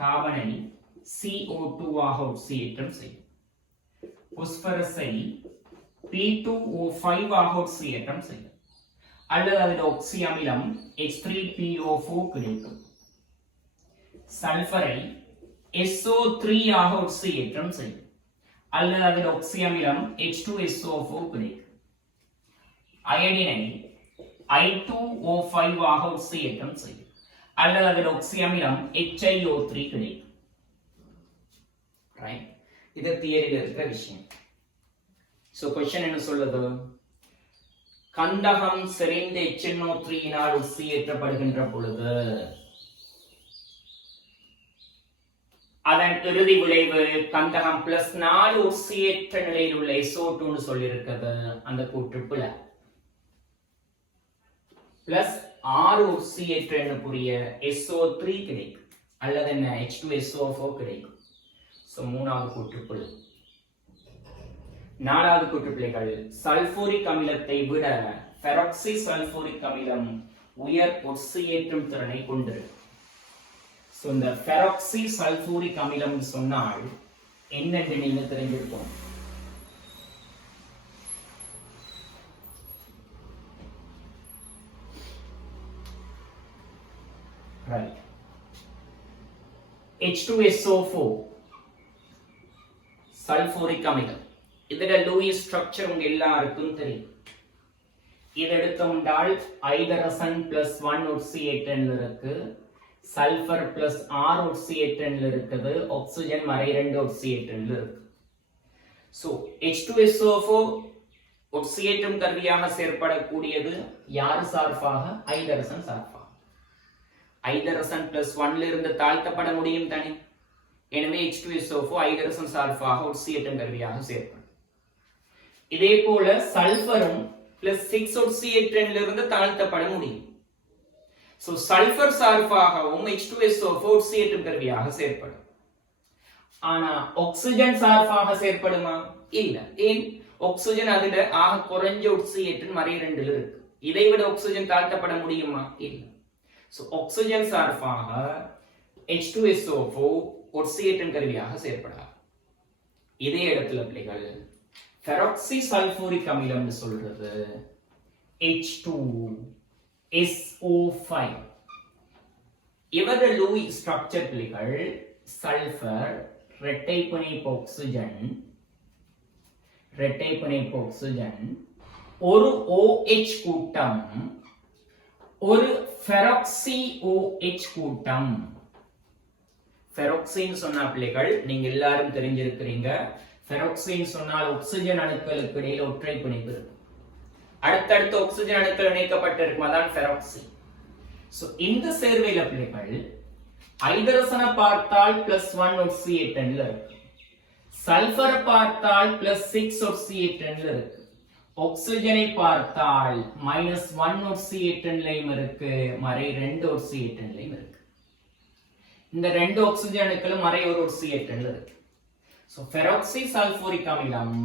கார்பனை CO2 ஆக ஒட்சியேற்றம் செய்யும். பாஸ்பரஸை P2O5 ஆக ஒட்சியேற்றம் செய்யும், அல்லது அதில் ஒக்சி அமிலம் H3PO4 கிடைக்கும். சல்பரை SO3 ஆக ஒட்சியேற்றம் செய்யும், அல்லது அதில் ஒக்சி அமிலம் H2SO4 கிடைக்கும். அயடினை I2O5 ஆக ஒட்சியேற்றம் செய்யும், அல்லது அதில் ஒக்சி அமிலம் HiO3 கிடைக்கும். ரைட். இது தியரியில் இருக்கிற விஷயம். சோ क्वेश्चन என்ன சொல்லுது? கந்தகம் செறிந்த HNO3யினால் ஒட்சியேற்றப்படுகின்ற பொழுது அதன் இறுதி விளைவு கந்தகம் +4 ஒட்சியேற்ற நிலையில் உள்ள SO2 ன்னு சொல்லி இருக்குது. அந்த கூற்று பிழை. +6 ஒட்சியேற்ற எண்ணக்கூடிய SO3 கிடைக்கும், அல்லது என்ன H2SO4 கிடைக்கும். சோ மூணாவது கூற்று பிழை. நாலாவது கூற்று பிள்ளைகள் சல்பூரிக் அமிலத்தை விட பெராக்சி சல்பூரிக் அமிலம் உயர் ஒட்சியேற்றும் திறனை கொண்டிருக்கு. சோ இந்த பெராக்சி சல்பூரிக் அமிலம் சொன்னால் என்னன்னு நீங்க தெரிஞ்சிருக்கோம். ரைட். H2SO4 சல்பூரிக் அமிலம். இதோட லூயிஸ் ஸ்ட்ரக்சர் உங்க எல்லாருக்கும் தெரியும். இது எடுத்தோம்னால் ஐதரசன் +1 ஒட்சியேற்றன்ல இருக்கு, சல்பர் +6 ஒட்சியேற்றன்ல இருக்குது, ஆக்சிஜன் -2 ஒட்சியேற்றன்ல இருக்கு. சோ H2SO4 ஒட்சியேற்றும் கருவியாக செயற்படக்கூடியது யார் சார்பாக? ஐதரசன் சார்பாக. ஐதரசன் +1ல இருந்து தாழ்த்தப்பட முடியும் தானே. எனவே H2SO4 ஐதரசன் சார்பாக ஒட்சியேற்றும் கருவியாக செயற்படும். இதே போல சல்பரும் +6 ஒட்சியேற்றன்ல இருந்து தாழ்த்தப்பட முடியும். சோ சல்பர் சார்பாகவும் H2SO4 ஒட்சியேற்றும் கருவியாக செயற்படும். ஆனா ஆக்சிஜன் சார்பாக செயற்படுமா? இல்ல. ஏன்? ஆக்சிஜன் அதுல ஆக குறைஞ்ச ஒட்சியேற்றம் -2ல இருக்கு. இதை விட ஆக்சிஜன் தாழ்த்தப்பட முடியுமா? இல்ல. சோ ஆக்சிஜன் சார்பாக H2SO4 ஒட்சியேற்றும் கருவியாக செயற்படாது. இதே இடத்துல பிள்ளைகள் பெராக்சி சல்பூரிக் அமிலம்னு சொல்றது H2SO5. இவர லூயிஸ் ஸ்ட்ரக்சர் பிள்ளைகள் சல்பர் இரட்டை பிணைப்பு ஆக்சிஜன் ஒரு OH கூட்டம் ஒரு பெராக்சி OH கூட்டம். பெராக்சின்னு சொன்ன பிள்ளைகள் நீங்க எல்லாரும் தெரிஞ்சிருக்கிறீங்க. பெராக்சின்னு சொன்னால் ஆக்சிஜன் அணுக்களுக்கு இடையில ஒற்றை பிணைப்பு இருக்கும். அடுத்தடுத்த ஆக்சிஜன் அணுக்கள் இணைக்கப்பட்டிருக்கும், அதான் பெராக்சி. சோ இந்த சேர்வையில பிள்ளைகள் ஐதரசனை பார்த்தால் +1 ஒட்சியேற்றன்ல இருக்கு, சல்பரை பார்த்தால் +6 ஒட்சியேற்றன்ல இருக்கு, ஆக்சிஜனை பார்த்தால் -1 ஒட்சியேற்றன்லயும் இருக்கு, -2 ஒட்சியேற்றன்லயும் இருக்கு. இந்த 2 ஆக்சிஜன் அணுக்களும் -1 ஒட்சியேற்றன்ல இருக்கு. சோ பெராக்சி சல்பூரிக் அமிலம்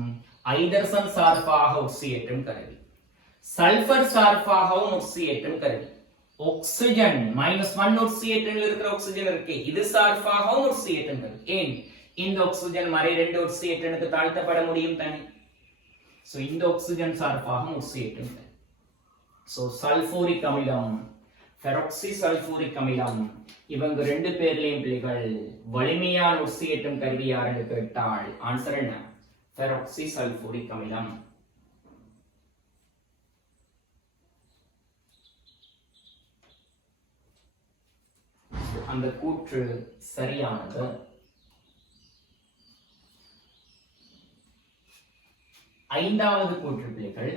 ஐதரசன் சார்பாக ஒட்சியேற்றும் கருவி, சல்பர் சார்பாகவும் ஒட்சியேற்றும் கருவி. ஆக்சிஜன் -1 ஒட்சியேற்றன்ல இருக்கிற ஆக்சிஜன் இருக்கு, இது சார்பாகவும் ஒட்சியேற்றும் கருவி. ஏன்? இந்த ஆக்சிஜன் -2 ஒட்சியேற்றனுக்கு தாழ்த்தப்பட முடியும் தானே. சோ இந்த ஆக்சிஜன் சார்பாகவும் ஒட்சியேற்றும் கருவி. சோ சல்பூரிக் அமிலம், பெராக்சி சல்பூரிக் அமிலம், இவங்க 2 பேர்லயும் பிள்ளைகள் வலிமையான ஒட்சியேற்றும் கருவி யாருன்னு கேட்டால் ஆன்சர் என்ன? பெராக்சி சல்பூரிக் அமிலம். அந்த கூற்று சரியானது. ஐந்தாவது கூற்று பிள்ளைகள்,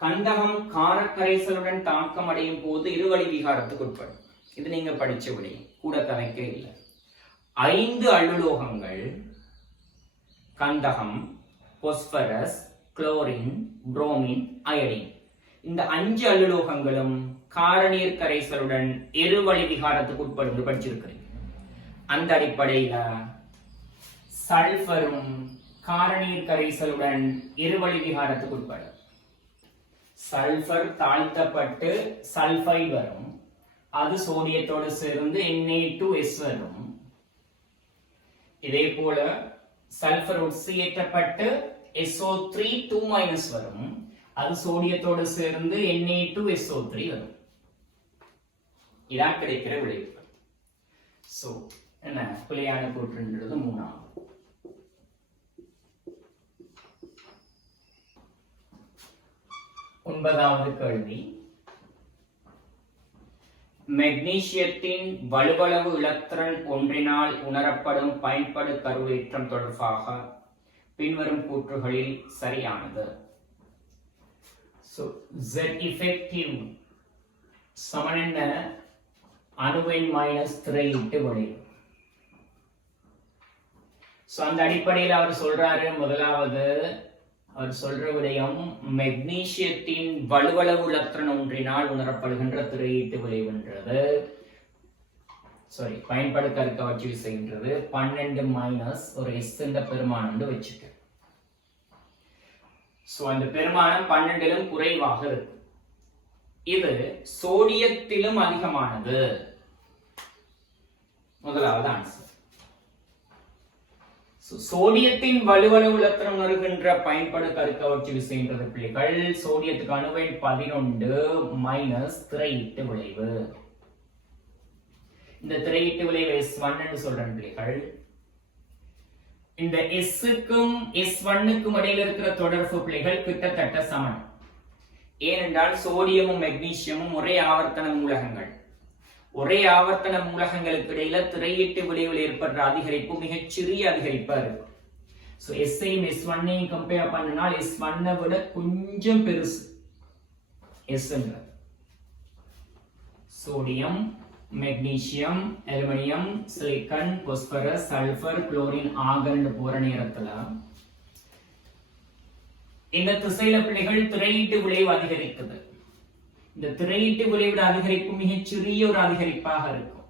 கந்தகம் காரக்கரைசலுடன் தாக்கம் அடையும் போது இருவழி விகாரத்துக்கு உட்படும். இது நீங்க படிச்ச விடை, கூட கணக்கே இல்லை. 5 அல்லுலோகங்கள் கந்தகம், பொஸ்பரஸ், குளோரின், புரோமின், அயடின், இந்த 5 அல்லுலோகங்களும் காரநீர் கரைசலுடன் இருவழி விகாரத்துக்கு உட்படும் படிச்சிருக்கிறீங்க. அந்த அடிப்படையில சல்பரும் காரநீர் கரைசலுடன் இருவழி விகாரத்துக்கு உட்படும். சல்பர் தாழ்த்தப்பட்டு சல்பைடு வரும், அது சோடியத்தோடு சேர்ந்து Na2S வரும். இதே போல சல்பர் ஒட்சியேற்றப்பட்டு SO3 2- வரும், அது சோடியத்தோடு சேர்ந்து Na2SO3 வரும். இதான் கிடைக்கிற விளைவு. சோ என்ன பிழையான கூற்றுன்றது 3ஆவது. 9வது கேள்வி, மெக்னீசியத்தின் வலுவளவு இலத்திரன் ஒன்றினால் உணரப்படும் பயன்படு கருவேற்றம் தொடர்பாக பின்வரும் கூற்றுகளில் சரியானது. Z effective சமன் என்ன? அணுவின் -3 விளைவு. அந்த அடிப்படையில் அவர் சொல்றாரு, முதலாவது அவர் சொல்ற விடயம் மெக்னீசியத்தின் வலுவளவு இலத்திரன் ஒன்றினால் உணரப்படுகின்ற திரையீட்டு விளைவுன்றது, பயன்படு கருக்க வச்சு விசைன்றது 12- ஒரு S என்ற பெருமானம் வச்சுக்க. அந்த பெருமானம் 12லும் குறைவாக இருக்கு. இது சோடியத்திலும் அதிகமானது. முதலாவது ஆன்சர். சோடியத்தின் வலுவளவு இலத்திரன் உணர்கின்ற பயன்படு கருக்கவர்ச்சி விசைன்றது பிள்ளைகள், சோடியத்துக்கு அணுவெண் 11 திரையீட்டு விளைவு. இந்த திரையீட்டு விளைவு S1 என்று சொல்றேன் பிள்ளைகள். இந்த S-க்கும் S1-க்கும் இடையில இருக்கிற தொடர்பு பிள்ளைகள் கிட்டத்தட்ட சமம். ஏனென்றால் சோடியமும் மெக்னீசியமும் ஒரே ஆவர்த்தன மூலகங்கள். ஒரே ஆவர்த்தன மூலகங்களுக்கு இடையில திரையீட்டு விளைவில் ஏற்படுற அதிகரிப்பு மிகச் சிறிய அதிகரிப்பா இருக்கு. S-ஐயும் S1-ஐயும் கம்பேர் பண்ணினால் S1-ஐ விட கொஞ்சம் பெருசு S-ன்ற. Sodium, magnesium, aluminium, silicon, phosphorus, sulphur, chlorine, argon போற நேரத்துல இந்த திசையில பிள்ளைகள் திரையீட்டு விளைவு அதிகரிக்குது. இந்த திரையீட்டு விளைவு அதிகரிப்பு மிகச் சிறிய ஒரு அதிகரிப்பாக இருக்கும்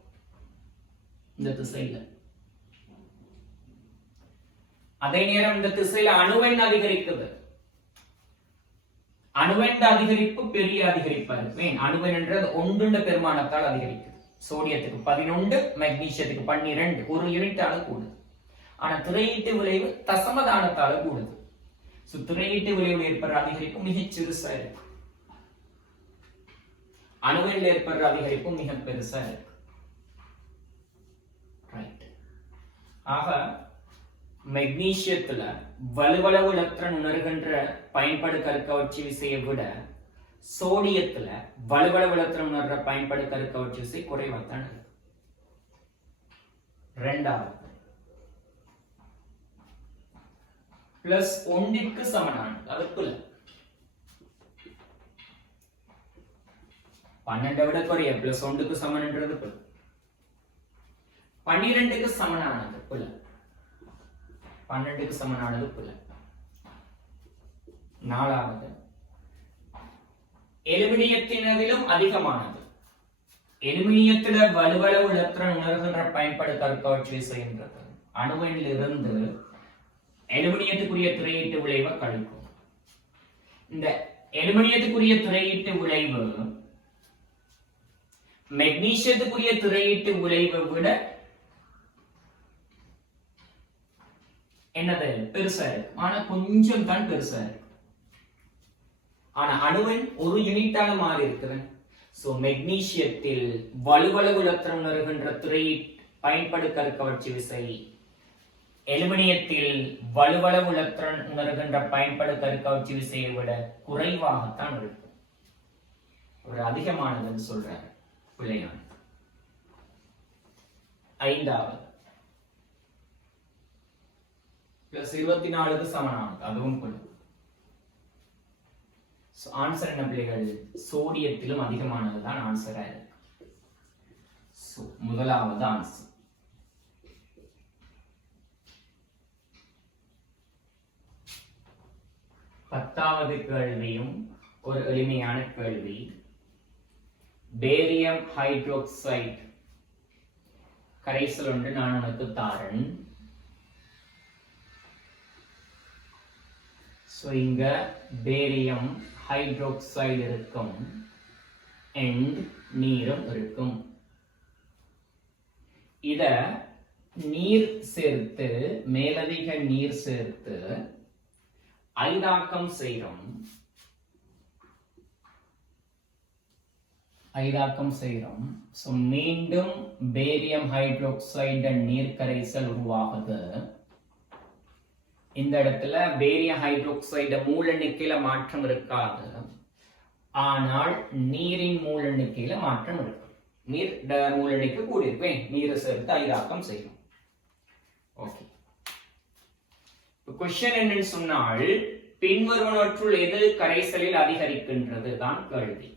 இந்த திசையில. அதே நேரம் இந்த திசையில அணுவெண் அதிகரிக்குது. அணுவெண் அதிகரிப்பு பெரிய அதிகரிப்பா இருக்கு. அணுவெண் என்றது 1 பெருமானத்தால் அதிகரிக்குது. சோடியத்துக்கு 11, மெக்னீசியத்துக்கு 12, ஒரு யூனிட்டால கூடுது. ஆனா திரையீட்டு விளைவு தசமதானத்தால கூடுது. திரையீட்டு விளைவு ஏற்படுற அதிகரிப்பு மிகச் சிறுசா இருக்கு. அணுவில் ஏற்படுற அதிகரிப்பு மிக பெருசா இருக்கு. ஆக மெக்னீசியத்துல வலுவளவு இலத்திரன் உணர்கின்ற பயன்படு கருக்கவர்ச்சி விசையை விட சோடியத்துல வலுவளவு இலத்திரன் உணர்ற பயன்படு கருக்கவர்ச்சி விசை குறைவாத்தான் இருக்கு. 2வது +1 சமனானது. அதுக்குள்ள 12 விட குறைய +1 சமன்ன்றது 12 சமனானது புல. 12 சமனானது புல. 4வது எலுமினியத்தினதிலும் அதிகமானது. எலுமினியத்தில வலுவளவு இலத்திரன் உணர்கின்ற பயன்படு கருக்கவர்ச்சி விசைன்றது அணுவெண்ணில் இருந்து எலுமினியத்துக்குரிய திரையீட்டு விளைவை கழிக்கும். இந்த எலுமினியத்துக்குரிய திரையீட்டு விளைவு மெக்னீசியத்துக்குரிய திரையீட்டு விளைவை விட என்னது பெருசா இருக்கு. ஆனா கொஞ்சம் தான் பெருசா இருக்கு. ஆனா அணுவெண் ஒரு யூனிட்டால மாறி இருக்குது. மெக்னீசியத்தில் வலுவளவு இலத்திரன் உணர்கின்ற பயன்படு கருக்கவர்ச்சி விசை அலுமினியத்தில் வலுவளவு எலக்ட்ரான் உணர்கின்ற பயன்படு கருக்கவர்ச்சி விசையை விட குறைவாகத்தான் இருக்கும். ஒரு அதிகமானதுன்னு சொல்றாரு பிள்ளையான். ஐந்தாவது +24 சமனானது, அதுவும் கொள்ளும். ஆன்சர் என்ன பிள்ளைகள்? சோடியத்திலும் அதிகமானதுதான் ஆன்சரா இருக்கு. முதலாவது ஆன்சர். பத்தாவது கேள்வியும் ஒரு எளிமையான கேள்வி. பேரியம் ஹைட்ரோக்சைடு கரைசல் ஒன்று நான் உனக்கு தாரன். இங்க பேரியம் ஹைட்ரோக்சைடு இருக்கும் and நீரும் இருக்கும். இத நீர் சேர்த்து, மேலதிக நீர் சேர்த்து ஐதாக்கம் செய்கிறோம். மீண்டும் பேரியம் ஹைட்ரோக்சைடு நீர் கரைசல் உருவாகுது. இந்த இடத்துல பேரியம் ஹைட்ரோக்சைடு மூல எண்ணிக்கையில மாற்றம் இருக்காது, ஆனால் நீரின் மூல எண்ணிக்கையில மாற்றம் இருக்கு. நீர் மூல எண்ணிக்கை கூடியிருப்பேன், நீரை சேர்த்து ஐதாக்கம் செய்யும். ஓகே, கொஸ்டின் என்னன்னு சொன்னால் பின்வருவனவற்றுள் எது கரைசலில் அதிகரிக்கின்றது தான் கேள்வி.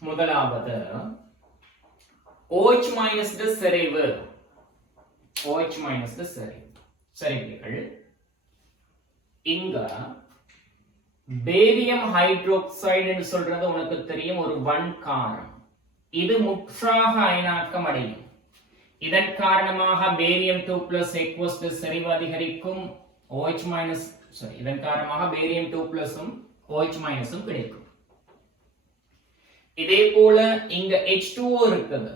முதலாவது OH மைனஸ் செறிவு. OH மைனஸ் செறிவு. சரிகள், இங்க பேரியம் ஹைட்ரோக்சைடு என்று சொல்றது உனக்கு தெரியும், ஒரு வன்காரம். இது முற்றாக அயனாக்கம் அடையும். இதன் காரணமாக பேரியம் 2+ செறிவு அதிகரிக்கும். OH மைனஸ் இதன் காரணமாக பேரியம் 2+ OH மைனஸும் கிடைக்கும். இதே போல இங்க H2O இருக்குது,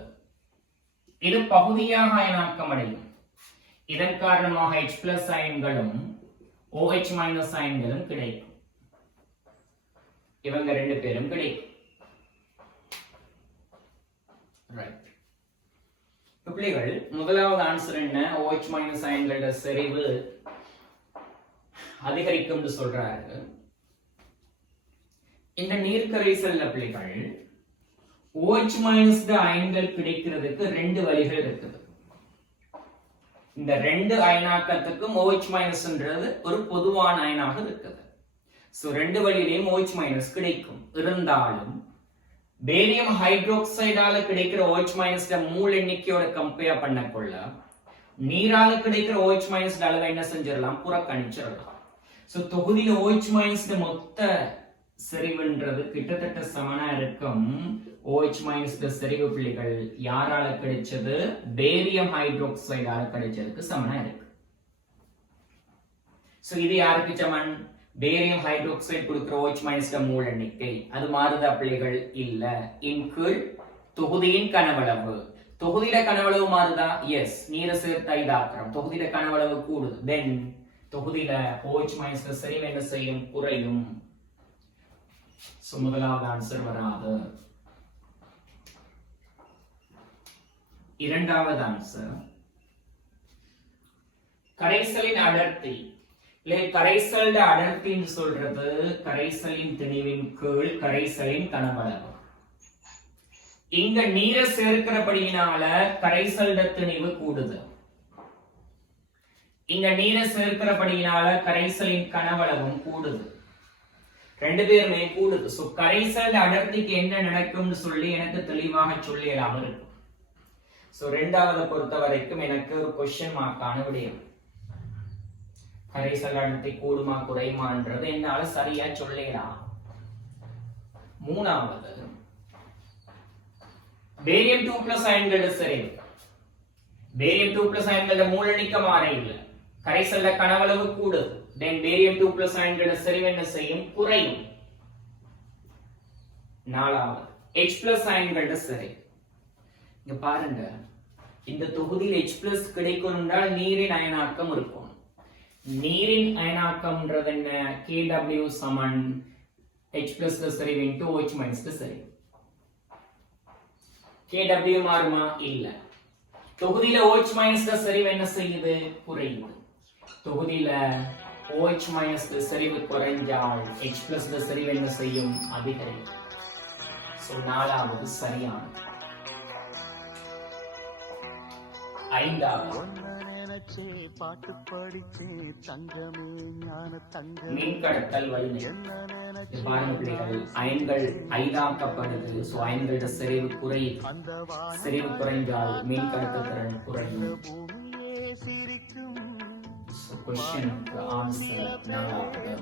இது பகுதியாக அயனாக்கம் அடையும். இதன் காரணமாக H+ அயன்களும் OH- அயன்களும் கிடைக்கும். இவங்க ரெண்டு பேரும் கிடைக்கும். பிள்ளைகள், முதலாவது ஆன்சர் என்ன? OH- அயன்களோட செறிவு அதிகரிக்கும் சொல்றாரு. இந்த நீர்க்கரைசல்ல பிள்ளைகள் OH- அயன்கள் கிடைக்கிறதுக்கு ரெண்டு வழிகள் இருக்குது. இந்த ரெண்டு அயனாக்கத்துக்கும் OH- ஒரு பொதுவான அயனாக இருக்குது. ரெண்டு வழியிலையும் OH- கிடைக்கும். இருந்தாலும் பேரியம் ஹைட்ரோக்சைடால கிடைக்கிற OH- மூல எண்ணிக்கையோட கம்பேர் பண்ணக்குள்ள நீரால கிடைக்கிற OH- அளவை என்ன செஞ்சிடலாம்? புறக்கணிச்சிடலாம். தொகுதியில OH- மொத்த செறிவுன்றது கிட்டத்தட்ட சமனா இருக்கும். OH- செறிவு பிள்ளைகள் யாரால கிடைச்சது? பேரியம் ஹைட்ரோக்சைடால கிடைச்சதுக்கு சமனா இருக்கு. இது யாருக்கு சமன்? பேரியம் ஹைட்ரோக்சைடு கொடுக்கிற OH- மூல எண்ணிக்கை. அது மாறுதா பிள்ளைகள்? இல்ல. இன் கீழ் தொகுதியின் கனவளவு. தொகுதியில கனவளவு மாறுதா? எஸ். நீரை சேர்த்து ஐதாக்கிறோம். தொகுதியில கனவளவு கூடுது. தென் தொகுதியில OH- செறிவு என்ன செய்யும்? குறையும். முதலாவது ஆன்சர் வராது. இரண்டாவது ஆன்சர் கரைசலின் அடர்த்தி. கரைசல் அடர்த்தின்னு சொல்றது கரைசலின் திணிவின் கீழ் கரைசலின் கனவளவு. இங்க நீரை சேர்க்கிறபடியினால கரைசல் திணிவு கூடுது. இங்க நீரை சேர்க்கிறபடியினால கரைசலின் கனவளவும் கூடுது. ரெண்டு பேருமே கூடுது. கரைசல் அடர்த்திக்கு என்ன நடக்கும்னு சொல்லி எனக்கு தெளிவாக சொல்லியலாம இருக்கும். ரெண்டாவது பொறுத்த வரைக்கும் எனக்கு ஒரு கொஸ்டின் மார்க்கான விடயம். கரைசல் அடர்த்தி கூடுமா குறையுமான்றது என்னால சரியா சொல்லலாம். மூணாவது பேரியம் 2+ அயன்களோட செறிவு. பேரியம் 2+ அயன்களோட மூல எண்ணிக்கை மாற இல்லை. கரைசல்ல கனவளவு கூடுது. தென் பேரியம் 2+ அயன்களோட செறிவு என்ன செய்யும்? குறையும். நாலாவது H+ அயன்களோட செறிவு. இங்க பாருங்க, இந்த தொகுதியில் H+ கிடைக்கும் என்றால் நீரின் அயனாக்கம் இருக்கும். நீரின் அயனாக்கம்ன்றது என்ன? Kw சமன் H+ செறிவு into OH- செறிவு. KW மாறுமா? இல்ல. தொகுதியில OH மைனஸ் செறிவு என்ன செய்யுது? குறையுது. தொகுதியில OH மைனஸ் செறிவு குறைஞ்சால் H பிளஸ் செறிவு என்ன செய்யும்? அதிகரிக்கும். சோ நாலாவது சரியானது. ஐந்தாவது மின்கடத்தல் வலிமை. பாருங்க பிள்ளைகள், அயன்கள் ஐதாக்கப்படுது. சோ அயன்களோட செறிவு குறையுது. செறிவு குறைந்தால் மின்கடத்தல் திறன் குறையும். So question answer நாலாவது.